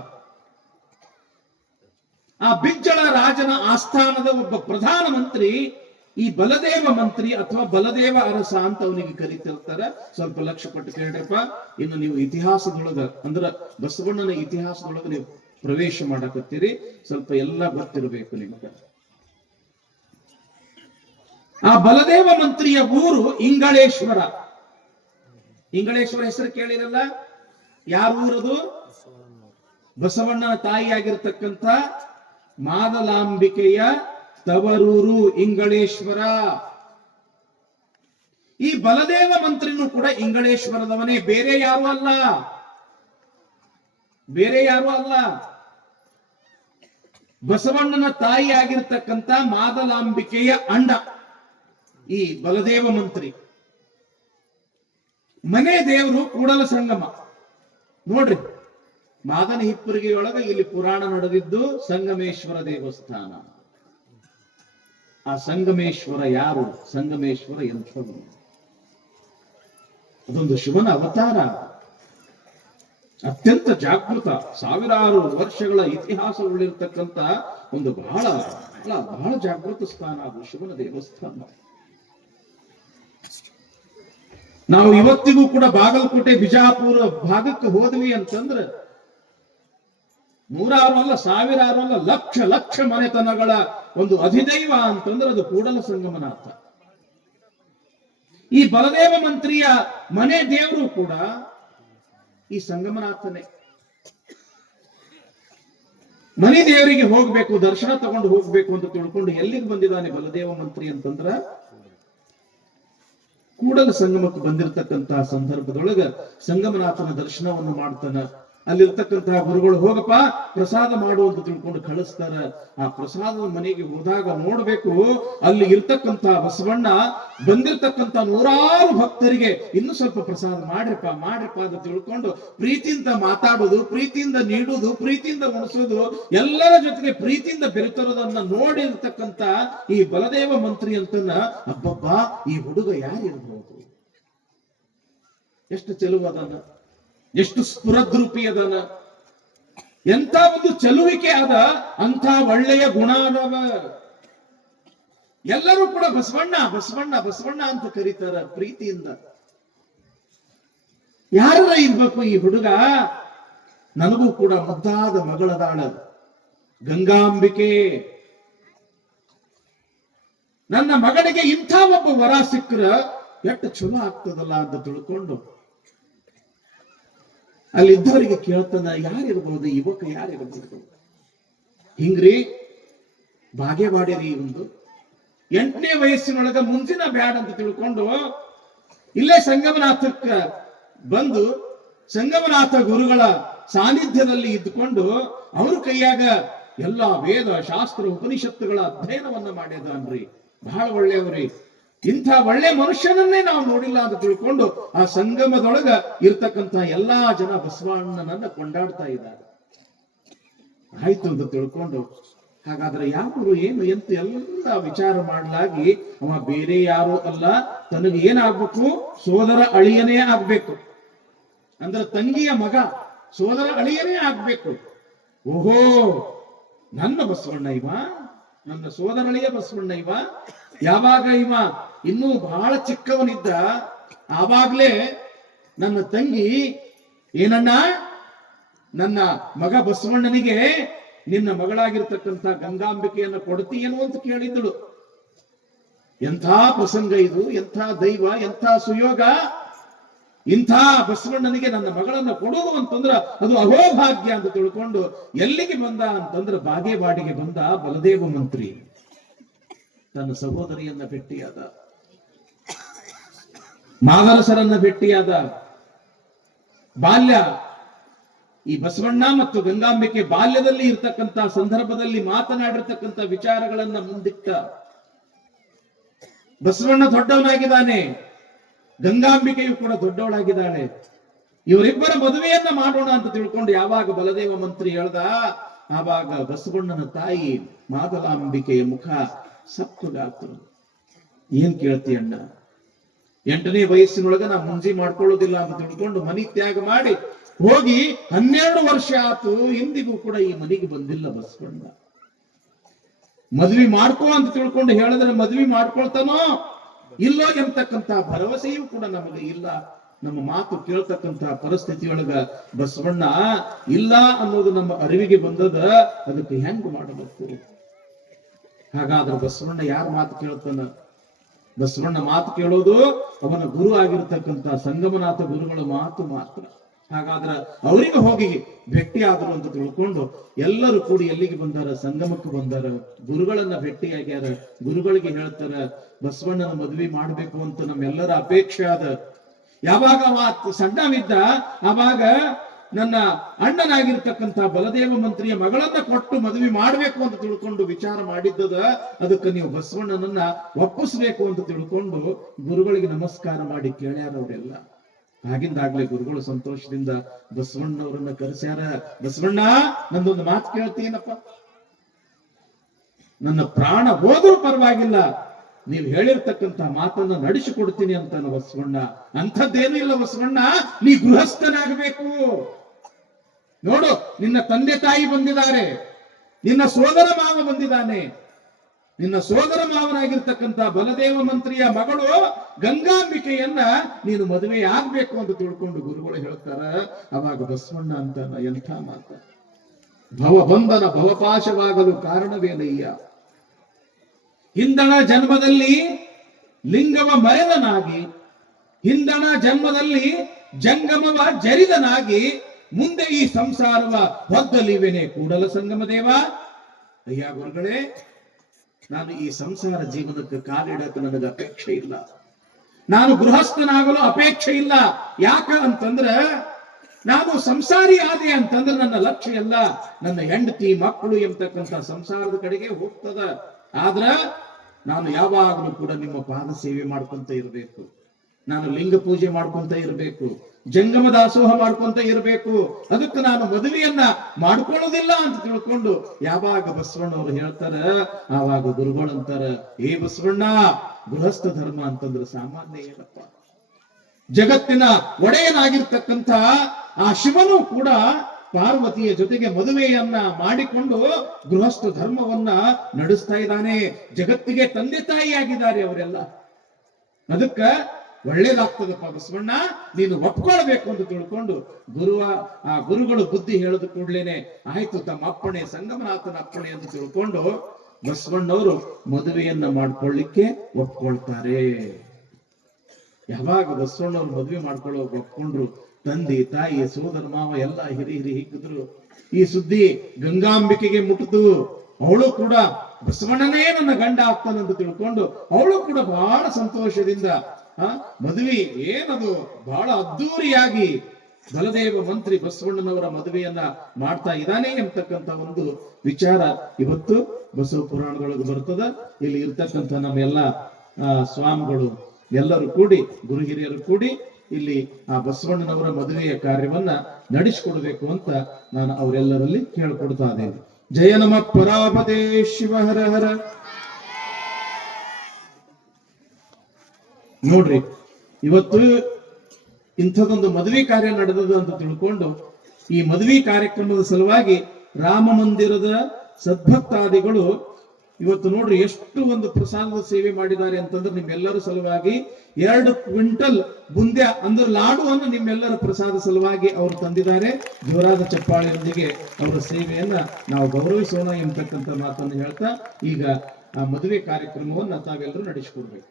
ಆ ಬಿಜ್ಜಳ ರಾಜನ ಆಸ್ಥಾನದ ಒಬ್ಬ ಪ್ರಧಾನ ಮಂತ್ರಿ ಈ ಬಲದೇವ ಮಂತ್ರಿ ಅಥವಾ ಬಲದೇವ ಅರಸ ಅಂತ ಅವನಿಗೆ ಕರೀತಿರ್ತಾರೆ. ಸ್ವಲ್ಪ ಲಕ್ಷ್ಯ ಪಟ್ಟು ಕೇಳ್ರಪ್ಪ. ಇನ್ನು ನೀವು ಇತಿಹಾಸದೊಳಗ ಅಂದ್ರ ಬಸವಣ್ಣನ ಇತಿಹಾಸದೊಳಗ ನೀವು ಪ್ರವೇಶ ಮಾಡಕತ್ತೀರಿ, ಸ್ವಲ್ಪ ಎಲ್ಲ ಗೊತ್ತಿರಬೇಕು ನಿಮಗೆ. ಆ ಬಲದೇವ ಮಂತ್ರಿಯ ಊರು ಇಂಗಳೇಶ್ವರ. ಇಂಗಳೇಶ್ವರ ಹೆಸರು ಕೇಳಿರಲ್ಲ? ಯಾರ ಊರದು? ಬಸವಣ್ಣನ ತಾಯಿಯಾಗಿರ್ತಕ್ಕಂಥ ಮಾದಲಾಂಬಿಕೆಯ ತವರೂರು ಇಂಗಳೇಶ್ವರ. ಈ ಬಲದೇವ ಮಂತ್ರಿನೂ ಕೂಡ ಇಂಗಳೇಶ್ವರದವನೇ, ಬೇರೆ ಯಾರು ಅಲ್ಲ, ಬೇರೆ ಯಾರು ಅಲ್ಲ. ಬಸವಣ್ಣನ ತಾಯಿಯಾಗಿರ್ತಕ್ಕಂಥ ಮಾದಲಾಂಬಿಕೆಯ ಅಣ್ಣ ಈ ಬಲದೇವ ಮಂತ್ರಿ. ಮನೆ ದೇವರು ಕೂಡಲ ಸಂಗಮ. ನೋಡ್ರಿ, ಮಾದನ ಹಿಪ್ಪರಿಗೆಯೊಳಗ ಇಲ್ಲಿ ಪುರಾಣ ನಡೆದಿದ್ದು ಸಂಗಮೇಶ್ವರ ದೇವಸ್ಥಾನ. ಆ ಸಂಗಮೇಶ್ವರ ಯಾರು? ಸಂಗಮೇಶ್ವರ ಎಂಥವನು? ಅದೊಂದು ಶಿವನ ಅವತಾರ, ಅತ್ಯಂತ ಜಾಗೃತ, ಸಾವಿರಾರು ವರ್ಷಗಳ ಇತಿಹಾಸಗಳಿರ್ತಕ್ಕಂಥ ಒಂದು ಬಹಳ ಬಹಳ ಬಹಳ ಜಾಗೃತ ಸ್ಥಾನ ಅದು ಶಿವನ ದೇವಸ್ಥಾನ. ನಾವು ಇವತ್ತಿಗೂ ಕೂಡ ಬಾಗಲಕೋಟೆ ಬಿಜಾಪುರ ಭಾಗಕ್ಕೆ ಹೋದ್ವಿ ಅಂತಂದ್ರೆ ನೂರಾರು ಅಲ್ಲ, ಸಾವಿರಾರು ಅಲ್ಲ, ಲಕ್ಷ ಲಕ್ಷ ಮನೆತನಗಳ ಒಂದು ಅಧಿದೈವ ಅಂತಂದ್ರೆ ಅದು ಕೂಡಲ ಸಂಗಮನಾಥ. ಈ ಬಲದೇವ ಮಂತ್ರಿಯ ಮನೆ ದೇವರು ಕೂಡ ಈ ಸಂಗಮನಾಥನೇ. ಮನೆ ದೇವರಿಗೆ ಹೋಗ್ಬೇಕು, ದರ್ಶನ ತಗೊಂಡು ಹೋಗ್ಬೇಕು ಅಂತ ತಿಳ್ಕೊಂಡು ಎಲ್ಲಿಗೆ ಬಂದಿದ್ದಾನೆ ಬಲದೇವ ಮಂತ್ರಿ ಅಂತಂದ್ರ ಕೂಡಲ ಸಂಗಮಕ್ಕೆ ಬಂದಿರತಕ್ಕಂತಹ ಸಂದರ್ಭದೊಳಗ ಸಂಗಮನಾಥನ ದರ್ಶನವನ್ನು ಮಾಡ್ತಾನ. ಅಲ್ಲಿರ್ತಕ್ಕಂತಹ ಗುರುಗಳು ಹೋಗಪ್ಪ ಪ್ರಸಾದ ಮಾಡು ಅಂತ ತಿಳ್ಕೊಂಡು ಕಳಿಸ್ತಾರ. ಆ ಪ್ರಸಾದದ ಮನೆಗೆ ಹೋದಾಗ ನೋಡ್ಬೇಕು, ಅಲ್ಲಿ ಇರ್ತಕ್ಕಂತಹ ಬಸವಣ್ಣ ಬಂದಿರತಕ್ಕಂತ ನೂರಾರು ಭಕ್ತರಿಗೆ ಇನ್ನು ಸ್ವಲ್ಪ ಪ್ರಸಾದ ಮಾಡ್ರಪ್ಪ ಮಾಡ್ರಪ್ಪ ಅಂತ ತಿಳ್ಕೊಂಡು ಪ್ರೀತಿಯಿಂದ ಮಾತಾಡೋದು, ಪ್ರೀತಿಯಿಂದ ನೀಡುವುದು, ಪ್ರೀತಿಯಿಂದ ಉಣಿಸೋದು, ಎಲ್ಲರ ಜೊತೆಗೆ ಪ್ರೀತಿಯಿಂದ ಬೆರೆತಿರೋದನ್ನ ನೋಡಿರ್ತಕ್ಕಂತ ಈ ಬಲದೇವ ಮಂತ್ರಿ ಅಂತನ್ನ ಅಬ್ಬಬ್ಬ ಈ ಹುಡುಗ ಯಾರಿರ್ಬೋದು, ಎಷ್ಟು ಚೆಲುವದನ, ಎಷ್ಟು ಸ್ಫುರದ್ರೂಪಿ ಅದನ, ಎಂತ ಒಂದು ಚೆಲುವಿಕೆ ಅದ, ಅಂತ ಒಳ್ಳೆಯ ಗುಣ ಅದವ. ಎಲ್ಲರೂ ಕೂಡ ಬಸವಣ್ಣ ಬಸವಣ್ಣ ಬಸವಣ್ಣ ಅಂತ ಕರೀತಾರ ಪ್ರೀತಿಯಿಂದ. ಯಾರ ಇರ್ಬೇಕು ಈ ಹುಡುಗ? ನನಗೂ ಕೂಡ ಮುದ್ದಾದ ಮಗಳದಾಳ ಗಂಗಾಂಬಿಕೆ. ನನ್ನ ಮಗನಿಗೆ ಇಂಥ ಒಬ್ಬ ವರ ಸಿಕ್ಕರ ಎಷ್ಟು ಚಲೋ ಆಗ್ತದಲ್ಲ ಅಂತ ತಿಳ್ಕೊಂಡು ಅಲ್ಲಿ ಇದ್ದವರಿಗೆ ಕೇಳ್ತಾನ, ಯಾರಿರ್ಬೋದು ಯುವಕ, ಯಾರಿರ್ಬೋದು? ಹಿಂಗ್ರಿ ಬಾಗೇವಾಡಿರಿ ಒಂದು 8ನೇ ವಯಸ್ಸಿನೊಳಗ ಮುಂದಿನ ಬ್ಯಾಡ್ ಅಂತ ತಿಳ್ಕೊಂಡು ಇಲ್ಲೇ ಸಂಗಮನಾಥಕ್ಕ ಬಂದು ಸಂಗಮನಾಥ ಗುರುಗಳ ಸಾನ್ನಿಧ್ಯದಲ್ಲಿ ಇದ್ದುಕೊಂಡು ಅವ್ರ ಕೈಯಾಗ ಎಲ್ಲಾ ವೇದ ಶಾಸ್ತ್ರ ಉಪನಿಷತ್ತುಗಳ ಅಧ್ಯಯನವನ್ನ ಮಾಡ್ಯದನ್ರಿ. ಬಹಳ ಒಳ್ಳೆಯವ್ರಿ. ಇಂಥ ಒಳ್ಳೆ ಮನುಷ್ಯನನ್ನೇ ನಾವು ನೋಡಿಲ್ಲ ಅಂತ ತಿಳ್ಕೊಂಡು ಆ ಸಂಗಮದೊಳಗ ಇರ್ತಕ್ಕಂಥ ಎಲ್ಲಾ ಜನ ಬಸವಣ್ಣನನ್ನ ಕೊಂಡಾಡ್ತಾ ಇದ್ದಾರೆ. ಆಯ್ತು ಅಂತ ತಿಳ್ಕೊಂಡು ಹಾಗಾದ್ರೆ ಯಾರು ಏನು ಎಂತ ಎಲ್ಲ ವಿಚಾರ ಮಾಡಲಾಗಿ ಅವ ಬೇರೆ ಯಾರು ಅಲ್ಲ, ತನಗೆ ಏನಾಗ್ಬೇಕು, ಸೋದರ ಅಳಿಯನೇ ಆಗ್ಬೇಕು. ಅಂದ್ರೆ ತಂಗಿಯ ಮಗ ಸೋದರ ಅಳಿಯನೇ ಆಗ್ಬೇಕು. ಓಹೋ, ನನ್ನ ಬಸವಣ್ಣ ಇವ, ನನ್ನ ಸೋದರಳಿಯ ಬಸವಣ್ಣ ಇವ. ಯಾವಾಗ ಇವ ಇನ್ನೂ ಬಹಳ ಚಿಕ್ಕವನಿದ್ದ ಆವಾಗ್ಲೇ ನನ್ನ ತಂಗಿ ಏನಣ್ಣ, ನನ್ನ ಮಗ ಬಸವಣ್ಣನಿಗೆ ನಿನ್ನ ಮಗಳಾಗಿರ್ತಕ್ಕಂಥ ಗಂಗಾಂಬಿಕೆಯನ್ನ ಕೊಡ್ತೀಯೇನು ಅಂತ ಕೇಳಿದ್ದಳು. ಎಂಥ ಪ್ರಸಂಗ ಇದು, ಎಂಥ ದೈವ, ಎಂಥ ಸುಯೋಗ. ಇಂಥ ಬಸವಣ್ಣನಿಗೆ ನನ್ನ ಮಗಳನ್ನ ಕೊಡೋದು ಅಂತಂದ್ರ ಅದು ಅಹೋಭಾಗ್ಯ ಅಂತ ತಿಳ್ಕೊಂಡು ಎಲ್ಲಿಗೆ ಬಂದ ಅಂತಂದ್ರ ಬಾಗೇವಾಡಿಗೆ ಬಂದ ಬಲದೇವ ಮಂತ್ರಿ. ತನ್ನ ಸಹೋದರಿಯನ್ನ ಭೇಟಿಯಾದ, ಮಾದರಸರನ್ನ ಭೇಟಿಯಾದ. ಬಾಲ್ಯ ಈ ಬಸವಣ್ಣ ಮತ್ತು ಗಂಗಾಂಬಿಕೆ ಬಾಲ್ಯದಲ್ಲಿ ಇರ್ತಕ್ಕಂಥ ಸಂದರ್ಭದಲ್ಲಿ ಮಾತನಾಡಿರ್ತಕ್ಕಂಥ ವಿಚಾರಗಳನ್ನ ಮುಂದಿಟ್ಟ. ಬಸವಣ್ಣ ದೊಡ್ಡವನಾಗಿದ್ದಾನೆ, ಗಂಗಾಂಬಿಕೆಯು ಕೂಡ ದೊಡ್ಡವಳಾಗಿದ್ದಾಳೆ. ಇವರಿಬ್ಬರ ಮದುವೆಯನ್ನ ಮಾಡೋಣ ಅಂತ ತಿಳ್ಕೊಂಡು ಯಾವಾಗ ಬಲದೇವ ಮಂತ್ರಿ ಹೇಳ್ದ, ಆವಾಗ ಬಸವಣ್ಣನ ತಾಯಿ ಮಾದಲಾಂಬಿಕೆಯ ಮುಖ ಸಪ್ಪಗಾತು. ಏನ್ ಕೇಳ್ತಿ ಅಣ್ಣ, 8ನೇ ವಯಸ್ಸಿನೊಳಗ ನಾ ಮುಂಜಿ ಮಾಡ್ಕೊಳ್ಳೋದಿಲ್ಲ ಅಂತ ತಿಳ್ಕೊಂಡು ಮನಿ ತ್ಯಾಗ ಮಾಡಿ ಹೋಗಿ 12 ವರ್ಷ ಆತು, ಇಂದಿಗೂ ಕೂಡ ಈ ಮನೆಗೆ ಬಂದಿಲ್ಲ ಬಸವಣ್ಣ. ಮದ್ವಿ ಮಾಡ್ಕೋ ಅಂತ ತಿಳ್ಕೊಂಡು ಹೇಳಿದ್ರೆ ಮದ್ವಿ ಮಾಡ್ಕೊಳ್ತಾನೋ ಇಲ್ಲೋ ಎಂತಕ್ಕಂತ ಭರವಸೆಯೂ ಕೂಡ ನಮಗೆ ಇಲ್ಲ. ನಮ್ಮ ಮಾತು ಕೇಳ್ತಕ್ಕಂತ ಪರಿಸ್ಥಿತಿಯೊಳಗ ಬಸವಣ್ಣ ಇಲ್ಲ ಅನ್ನೋದು ನಮ್ಮ ಅರಿವಿಗೆ ಬಂದದ. ಅದಕ್ಕೆ ಹೆಂಗ್ ಮಾಡಬೇಕು? ಹಾಗಾದ್ರೆ ಬಸವಣ್ಣ ಯಾರ ಮಾತು ಕೇಳ್ತಾನ? ಬಸವಣ್ಣ ಮಾತು ಕೇಳೋದು ಅವನ ಗುರು ಆಗಿರ್ತಕ್ಕಂಥ ಸಂಗಮನಾಥ ಗುರುಗಳ ಮಾತು ಮಾತ್ರ. ಹಾಗಾದ್ರೆ ಅವರಿಗೆ ಹೋಗಿ ಭೇಟಿ ಆದ್ರು ಅಂತ ತಿಳ್ಕೊಂಡು ಎಲ್ಲರೂ ಕೂಡಿ ಎಲ್ಲಿಗೆ ಬಂದಾರ? ಸಂಗಮಕ್ಕೆ ಬಂದಾರ. ಗುರುಗಳನ್ನ ಭೇಟಿಯಾಗ್ಯಾರ. ಗುರುಗಳಿಗೆ ಹೇಳ್ತಾರ ಬಸವಣ್ಣನ ಮದ್ವೆ ಮಾಡ್ಬೇಕು ಅಂತ ನಮ್ಮೆಲ್ಲರ ಅಪೇಕ್ಷೆ ಆದ. ಯಾವಾಗ ಸಣ್ಣವಿದ್ದ ಆವಾಗ ನನ್ನ ಅಣ್ಣನಾಗಿರ್ತಕ್ಕಂಥ ಬಲದೇವ ಮಂತ್ರಿಯ ಮಗಳನ್ನ ಕೊಟ್ಟು ಮದುವೆ ಮಾಡ್ಬೇಕು ಅಂತ ತಿಳ್ಕೊಂಡು ವಿಚಾರ ಮಾಡಿದ್ದದ. ಅದಕ್ಕೆ ನೀವು ಬಸವಣ್ಣನನ್ನ ಒಪ್ಪಿಸ್ಬೇಕು ಅಂತ ತಿಳ್ಕೊಂಡು ಗುರುಗಳಿಗೆ ನಮಸ್ಕಾರ ಮಾಡಿ ಕೇಳ್ಯಾರ ಅವರೆಲ್ಲ. ಆಗಿಂದಾಗ್ಲೇ ಗುರುಗಳು ಸಂತೋಷದಿಂದ ಬಸವಣ್ಣವರನ್ನ ಕರೆಸ್ಯಾರ. ಬಸವಣ್ಣ, ನಂದೊಂದು ಮಾತು ಕೇಳ್ತೀನಪ್ಪ, ನನ್ನ ಪ್ರಾಣ ಹೋದ್ರೂ ಪರವಾಗಿಲ್ಲ, ನೀವು ಹೇಳಿರ್ತಕ್ಕಂಥ ಮಾತನ್ನ ನಡೆಸಿಕೊಡ್ತೀನಿ ಅಂತಾನ ಬಸವಣ್ಣ. ಅಂಥದ್ದೇನೂ ಇಲ್ಲ ಬಸವಣ್ಣ, ನೀ ಗೃಹಸ್ಥನಾಗಬೇಕು. ನೋಡು, ನಿನ್ನ ತಂದೆ ತಾಯಿ ಬಂದಿದ್ದಾರೆ, ನಿನ್ನ ಸೋದರ ಮಾವ ಬಂದಿದ್ದಾನೆ. ನಿನ್ನ ಸೋದರ ಮಾವನಾಗಿರ್ತಕ್ಕಂಥ ಬಲದೇವ ಮಂತ್ರಿಯ ಮಗಳು ಗಂಗಾಂಬಿಕೆಯನ್ನ ನೀನು ಮದುವೆ ಆಗ್ಬೇಕು ಅಂತ ತಿಳ್ಕೊಂಡು ಗುರುಗಳು ಹೇಳ್ತಾರ. ಅವಾಗ ಬಸವಣ್ಣ ಅಂತಾನ, ಎಂಥ ಮಾತ! ಭವಬಂಧನ ಭವಪಾಶವಾಗಲು ಕಾರಣವೇನಯ್ಯ? ಹಿಂದಣ ಜನ್ಮದಲ್ಲಿ ಲಿಂಗವ ಮರೆದನಾಗಿ, ಹಿಂದಣ ಜನ್ಮದಲ್ಲಿ ಜಂಗಮವ ಜರಿದನಾಗಿ, ಮುಂದೆ ಈ ಸಂಸಾರವ ಹೊದ್ದಲಿವೆನೆ ಕೂಡಲ ಸಂಗಮ ದೇವ. ಅಯ್ಯ ಗುರುಗಳೇ, ನಾನು ಈ ಸಂಸಾರ ಜೀವನಕ್ಕೆ ಕಾಲಿಡಕ್ಕೆ ನನಗೆ ಅಪೇಕ್ಷೆ ಇಲ್ಲ. ನಾನು ಗೃಹಸ್ಥನಾಗಲು ಅಪೇಕ್ಷೆ ಇಲ್ಲ. ಯಾಕ ಅಂತಂದ್ರೆ ನಾನು ಸಂಸಾರಿ ಆದೆ ಅಂತಂದ್ರೆ ನನ್ನ ಲಕ್ಷ್ಯ ಎಲ್ಲ ನನ್ನ ಹೆಂಡತಿ ಮಕ್ಕಳು ಎಂಬತಕ್ಕಂಥ ಸಂಸಾರದ ಕಡೆಗೆ ಹೋಗ್ತದ. ಆದ್ರ ನಾನು ಯಾವಾಗಲೂ ಕೂಡ ನಿಮ್ಮ ಪಾದ ಸೇವೆ ಮಾಡ್ಕೊಂತ ಇರಬೇಕು. ನಾನು ಲಿಂಗ ಪೂಜೆ ಮಾಡ್ಕೊಂತ ಇರಬೇಕು, ಜಂಗಮ ದಾಸೋಹ ಮಾಡ್ಕೊಂತ ಇರಬೇಕು. ಅದಕ್ಕೆ ನಾನು ಮದುವೆಯನ್ನ ಮಾಡ್ಕೊಳ್ಳೋದಿಲ್ಲ ಅಂತ ತಿಳ್ಕೊಂಡು ಯಾವಾಗ ಬಸವಣ್ಣವ್ರು ಹೇಳ್ತಾರ, ಆವಾಗ ಗುರುಗಳಂತಾರ, ಏ ಬಸವಣ್ಣ, ಗೃಹಸ್ಥ ಧರ್ಮ ಅಂತಂದ್ರೆ ಸಾಮಾನ್ಯ ಏನಪ್ಪ? ಜಗತ್ತಿನ ಒಡೆಯನಾಗಿರ್ತಕ್ಕಂಥ ಆ ಶಿವನು ಕೂಡ ಪಾರ್ವತಿಯ ಜೊತೆಗೆ ಮದುವೆಯನ್ನ ಮಾಡಿಕೊಂಡು ಗೃಹಸ್ಥ ಧರ್ಮವನ್ನ ನಡೆಸ್ತಾ ಇದ್ದಾನೆ. ಜಗತ್ತಿಗೆ ತಂದೆ ತಾಯಿಯಾಗಿದ್ದಾರೆ ಅವರೆಲ್ಲ. ಅದಕ್ಕ ಒಳ್ಳೇದಾಗ್ತದಪ್ಪ ಬಸವಣ್ಣ, ನೀನು ಒಪ್ಕೊಳ್ಬೇಕು ಅಂತ ತಿಳ್ಕೊಂಡು ಗುರುಗಳು ಬುದ್ಧಿ ಹೇಳದ ಕೂಡ್ಲೇನೆ ಆಯ್ತು, ತಮ್ಮ ಅಪ್ಪಣೆ, ಸಂಗಮನಾಥನ ಅಪ್ಪಣೆ ಅಂತ ತಿಳ್ಕೊಂಡು ಬಸವಣ್ಣವರು ಮದುವೆಯನ್ನ ಮಾಡ್ಕೊಳ್ಳಿಕ್ಕೆ ಒಪ್ಕೊಳ್ತಾರೆ. ಯಾವಾಗ ಬಸವಣ್ಣವ್ರು ಮದುವೆ ಮಾಡ್ಕೊಳ್ಳೋ ಒಪ್ಕೊಂಡ್ರು, ತಂದೆ ತಾಯಿ ಸೋದರ ಮಾವ ಎಲ್ಲ ಹಿರಿ ಹಿಗ್ಗಿದ್ರು. ಈ ಸುದ್ದಿ ಗಂಗಾಂಬಿಕೆಗೆ ಮುಟ್ಟಿತು. ಅವಳು ಕೂಡ ಬಸವಣ್ಣನೇ ನನ್ನ ಗಂಡ ಆಗ್ತಾನಂತ ತಿಳ್ಕೊಂಡು ಅವಳು ಕೂಡ ಬಹಳ ಸಂತೋಷದಿಂದ ಮದುವೆ ಏನದು ಬಹಳ ಅದ್ದೂರಿಯಾಗಿ ಬಲದೇವ ಮಂತ್ರಿ ಬಸವಣ್ಣನವರ ಮದುವೆಯನ್ನ ಮಾಡ್ತಾ ಇದ್ದಾನೆ ಎಂಬತಕ್ಕಂತ ಒಂದು ವಿಚಾರ ಇವತ್ತು ಬಸವ ಪುರಾಣದೊಳಗೆ ಬರ್ತದ. ಇಲ್ಲಿ ಇರ್ತಕ್ಕಂಥ ನಮ್ಮೆಲ್ಲ ಸ್ವಾಮಿಗಳು ಎಲ್ಲರೂ ಕೂಡಿ, ಗುರು ಹಿರಿಯರು ಕೂಡಿ ಇಲ್ಲಿ ಆ ಬಸವಣ್ಣನವರ ಮದುವೆಯ ಕಾರ್ಯವನ್ನ ನಡೆಸಿಕೊಡ್ಬೇಕು ಅಂತ ನಾನು ಅವರೆಲ್ಲರಲ್ಲಿ ಕೇಳ್ಕೊಡ್ತಾ ಇದ್ದೇನೆ. ಜಯ ನಮ ಪರಾಪದೇ ಶಿವ ಹರ ಹರ. ನೋಡ್ರಿ, ಇವತ್ತು ಇಂಥದೊಂದು ಮದುವೆ ಕಾರ್ಯ ನಡೆದದು ಅಂತ ತಿಳ್ಕೊಂಡು ಈ ಮದುವೆ ಕಾರ್ಯಕ್ರಮದ ಸಲುವಾಗಿ ರಾಮ ಮಂದಿರದ ಸದ್ಭಕ್ತಾದಿಗಳು ಇವತ್ತು ನೋಡ್ರಿ ಎಷ್ಟು ಒಂದು ಪ್ರಸಾದದ ಸೇವೆ ಮಾಡಿದ್ದಾರೆ ಅಂತಂದ್ರೆ ನಿಮ್ಮೆಲ್ಲರ ಸಲುವಾಗಿ 2 ಕ್ವಿಂಟಲ್ ಬುಂದ್ಯ ಅಂದ್ರೆ ಲಾಡುವನ್ನು ನಿಮ್ಮೆಲ್ಲರ ಪ್ರಸಾದ ಸಲುವಾಗಿ ಅವರು ತಂದಿದ್ದಾರೆ. ಜೋರಾದ ಚಪ್ಪಾಳೆಯೊಂದಿಗೆ ಅವರ ಸೇವೆಯನ್ನ ನಾವು ಗೌರವಿಸೋಣ ಎಂಬತಕ್ಕಂಥ ಮಾತನ್ನು ಹೇಳ್ತಾ ಈಗ ಆ ಮದುವೆ ಕಾರ್ಯಕ್ರಮವನ್ನ ತಾವೆಲ್ಲರೂ ನಡೆಸಿಕೊಡ್ಬೇಕು.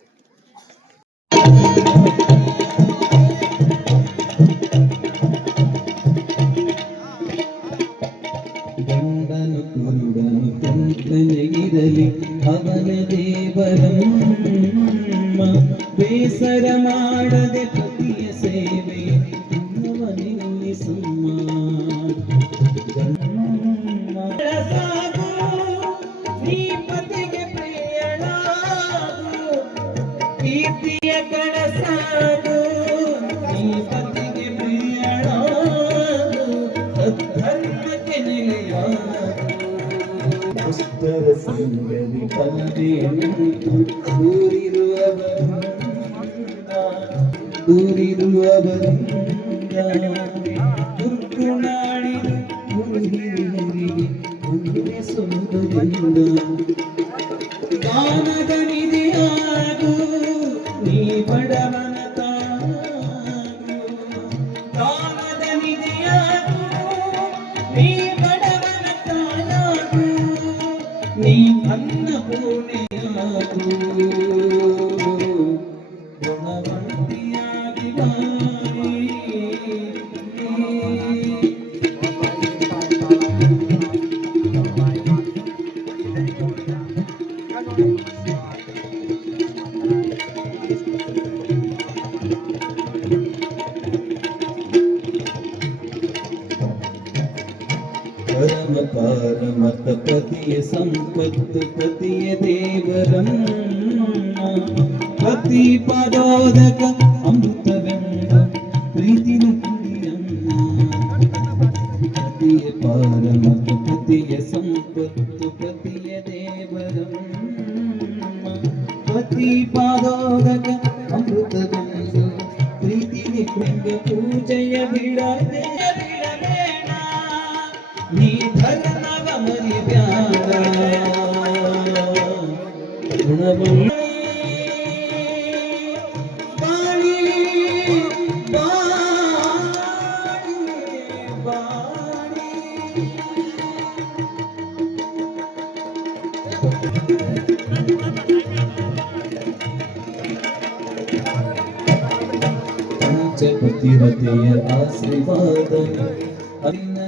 ಇರಲಿ ಅವನ ದೇವರಮ್ಮ, ಬೇಸರ ಮಾಡದೆ ಪತಿಯ ಸೇವೆ ಅವನಿಲ್ಲಿ ಸುಮ್ಮ. ಪ್ರಿಯಳಾಗು ನೀ ಪತಿಗೆ ಪ್ರಿಯಳಾಗು ಸದ್ಧರ್ಮಕ್ಕೆ ನೆಲೆಯಾಗು ದುಷ್ಟರ ಸಂಗತಿ ಪಲ್ಲದೆ ನಿಂತು ದೂರಿರುವವರಿಂದ ದುರ್ಗುಣಾಡಿದು ಗುರುಹಿರಿಯರಿಗೆ ಉನ್ನಿಸುವುದರಿಂದ ದಾನದ ನಿಧಿಯಾಗು ನೀ ಬಡವನ ತಾಗು ದಾನದ ನಿಧಿಯಾಗು ನೀ ಬಡವನ ತಾಯಾಗು ನೀ ಅನ್ನಪೂರ್ಣೆಯಾಗು ಗುಣವಂತಿಯಾಗಿ ಬಾಳಿ ಪರಮ ಪಾರಮತ ಪತಿಯ ಸಂಪತ್ತು ಪತಿಯ ದೇವರನ್ನ ಪತಿ ಪದೋದಕ ಅಮೃತವೆಂಬ ಪ್ರೀತಿನ ಕುಡಿಯನ್ನ ಪತಿಯ ಪಾರಮತ ಪತಿಯ ಸಂಪತ್ತು ಪತಿಯ ದೇವರನ್ನ ಪತಿ ಪದೋದಕ ಅಮೃತವೆಂಬ ಪ್ರೀತಿನ ಕುಡಿಯ ಪೂಜೆಯ ಬಿಡದೆ ನೀ ಧರ್ಮವ ಮರಿಬ್ಯಾಡ ಗುಣವನ್ನು ಬಾಳಿ ಬಾಳಿ ಬಾಳಿ ಪಂಚಪತಿರತೆಯ ಆಶೀರ್ವಾದ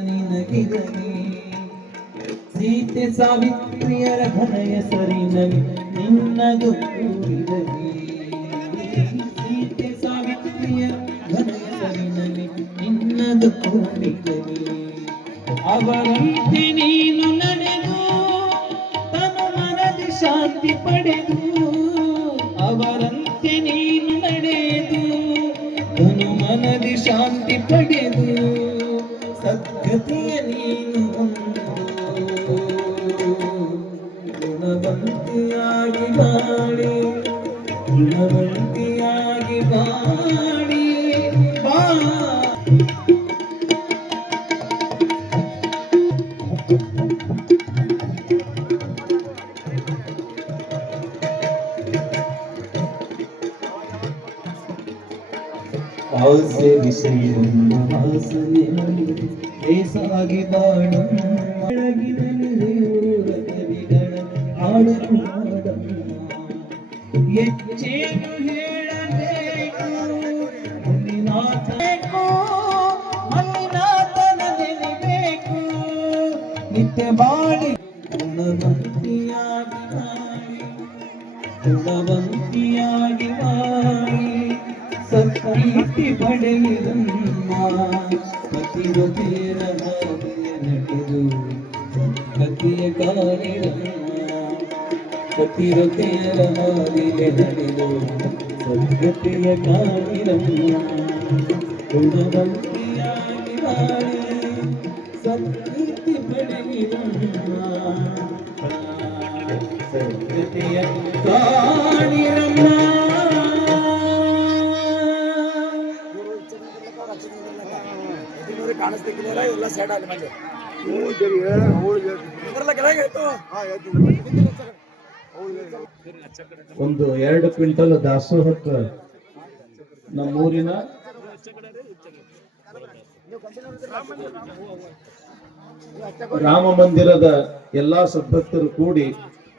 ನಿನಗಿರಲಿ ಸೀತೆ ಸಾವಿತ್ರಿಯರ ಘನಯ ಸರಿನಲಿ ನಿನ್ನದು ಕೂಡಿರಲಿ ಸೀತೆ ಸಾವಿತ್ರಿಯರ ಘನಯ ಸರಿನಲಿ ನಿನ್ನದು ಕೂಡಿರಲಿ ಅವರಂತೆ ನೀನು ನಡೆದು ತನು ಮನದಿ ಶಾಂತಿ ಪಡೆದು ಅವರಂತೆ ನೀನು ನಡೆದು ತನು ಮನದಿ ಶಾಂತಿ ಪಡೆದು ಸದ್ಗತಿಯ ನೀನು ಗುಣವಂತಿಯಾಗಿ ಬಾಳಿ ಗುಣವಂತಿಯಾಗಿ ಬಾಳಿ ಆಸೆ ವಿಷಯವನ್ನು ವಾಸನೆ ಲೇಸಾಗಿ ಬಾಳು ಬೆಳಗಿನ ಕವಿಗಳ ಹಾಡಲು ಹೆಚ್ಚೇನು ಹೇಳಬೇಕು ಮಲ್ಲಿನಾಥಬೇಕು ಮಲ್ಲಿನಾಥನ ನೆನೆಬೇಕು ನಿತ್ಯ ಬಾಳಿ ಗುಣವಂತಿಯಾಗಿ ಬಾಳಿ ಗುಣವಂತಿಯಾಗಿ ಬಾಳಿ ಸತ್ಕೀರ್ತಿ ಪಡೆಯುವುದಮ್ಮ ಪತಿರತೆಯರ ಹಾದಿಯ ನಡೆದು ಸದ್ಗತಿಯ ಕಾಲಿರಮ್ಮ ಪತಿರತೆಯರ ಹಾದಿಯ ನಡೆದು ಸದ್ಗತಿಯ ಕಾಲಿರಮ್ಮ ಗುಣವಂತಿಯಾಗಿ ಬಾಳಿ ಸತ್ಕೀರ್ತಿ ಪಡೆಯುವುದಮ್ಮ ಸದ್ಗತಿಯ ಕಾಲಿರಮ್ಮ ಕಾಣಿಸ್ತಿಕ್ಕಿಲ್ಲ ಎಲ್ಲ ಸೈಡ್ ಅಲ್ಲಿ ಮಂದಿ ಒಂದು 2 ಕ್ವಿಂಟಲ್ ದಾಸೋಹಕ್ಕೆ ನಮ್ಮೂರಿನ ರಾಮ ಮಂದಿರದ ಎಲ್ಲಾ ಸದ್ಭಕ್ತರು ಕೂಡಿ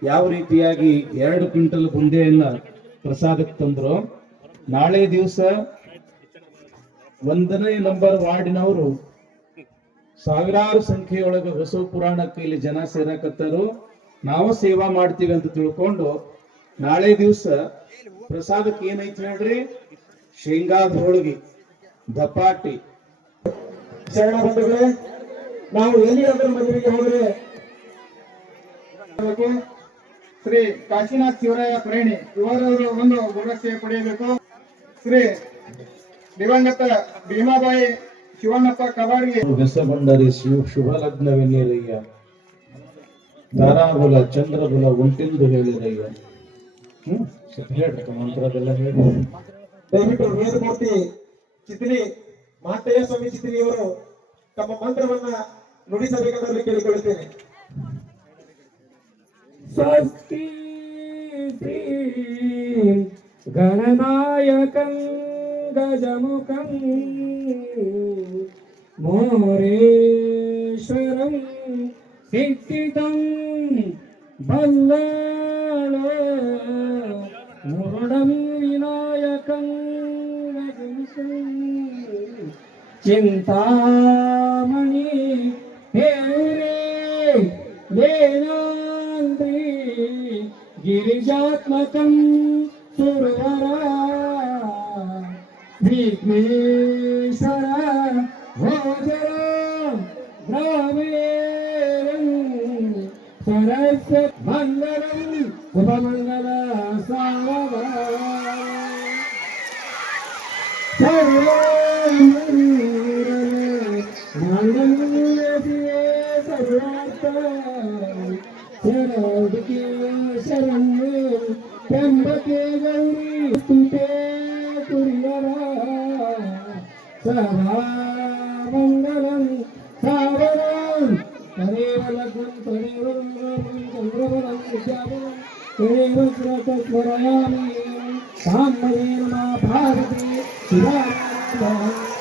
ಯಾವ ರೀತಿಯಾಗಿ 2 ಕ್ವಿಂಟಲ್ ಬುಂದೆಯನ್ನ ಪ್ರಸಾದಕ್ಕೆ ತಂದ್ರು. ನಾಳೆ ದಿವಸ 1ನೇ ನಂಬರ್ ವಾರ್ಡಿನವರು ಸಾವಿರಾರು ಸಂಖ್ಯೆಯೊಳಗೆ ಬಸವ ಪುರಾಣಕ್ಕೆ ಇಲ್ಲಿ ಜನ ಸೇರಕತ್ತರು. ನಾವು ಸೇವಾ ಮಾಡ್ತೀವಿ ಅಂತ ತಿಳ್ಕೊಂಡು ನಾಳೆ ದಿವಸ ಪ್ರಸಾದಕ್ಕೆ ಏನೈತಿ ಹೇಳ್ರಿ, ಶೇಂಗಾದ ಹೋಳಿಗೆ, ದಪಾಟಿ. ಶರಣ ಬಂಧುಗಳೇ, ನಾವು ಎಲ್ಲಿಯಾದ್ರೂ ಮದುವೆಗೆ ಹೋದ್ರೆ ಶ್ರೀ ಕಾಶಿನಾಥ್ ಶಿವರಾಯ ಪ್ರೇಣಿ ಇವರವರು ಒಂದು ಗುಣಸೇವೆ ಪಡೆಯಬೇಕು. ಶ್ರೀ ದಿವಂಗತ ಭೀಮಾಬಾಯಿ ಶಿವಣ್ಣಪ್ಪ ಕಬಾಡಿ ಬೆಸಗೊಂಡರೆ ಶುಭ ಲಗ್ನವೆನ್ನಿರಯ್ಯ, ತಾರಾಬಲ ಚಂದ್ರಬಲ ಉಂಟೆಂದು ಹೇಳಿರಯ್ಯ. ಹೇಳ್ಬೇಕ ಮಂತ್ರದೆಲ್ಲ ಹೇಳಿ. ದಯವಿಟ್ಟು ವೇದಮೂರ್ತಿ ಚಿತ್ರಿ ಮಾತೆಯ ಸ್ವಾಮಿ ಚಿತ್ರಿಯವರು ತಮ್ಮ ಮಂತ್ರವನ್ನ ನುಡಿಸಬೇಕೆಂದು ಕೇಳಿಕೊಳ್ಳುತ್ತೇನೆ. ಸ್ವಸ್ತಿ ಶ್ರೀ ಗಣನಾಯಕಂ ಗಜಮುಖಂ ಮೋರೇಶ್ವರಂ ಸಿದ್ಧಿತಂ ಬಲ್ಲಾಳೋ ಮುರುಡಂ ವಿನಾಯಕಂ ಚಿಂತಾಮಣಿ ಹೇರೇ ವೇದಾಂತ್ರಿ ಗಿರಿಜಾತ್ಮಕಂ ಸುರವರ ವಿಘ್ನೇಶ್ವರ ಭೋಜರ ಗ್ರಾಮೇರಂ ಸರಸ್ವ ಮಂಗಲಂ ಶುಭಮಂಗಲ ಸಾವಗ ಶರಣ್ಯೇ ತ್ರ್ಯಂಬಕೆ ಗೌರಿ ಸ್ತುತೆ ಕುರ್ಯರ ಸದಾ ಮಂಗಲಂ ಸಾವರಂ ತದೇವ ಲಗ್ನಂ ತದೇವ ಚಂದ್ರಬಲಂ ವಿದ್ಯಾಬಲಂ ತದೇವ ಸ್ಮರಾಮಿ ಸಾಮ್ಯೇನ ಭಾರತಿ ಶಿವಾಯ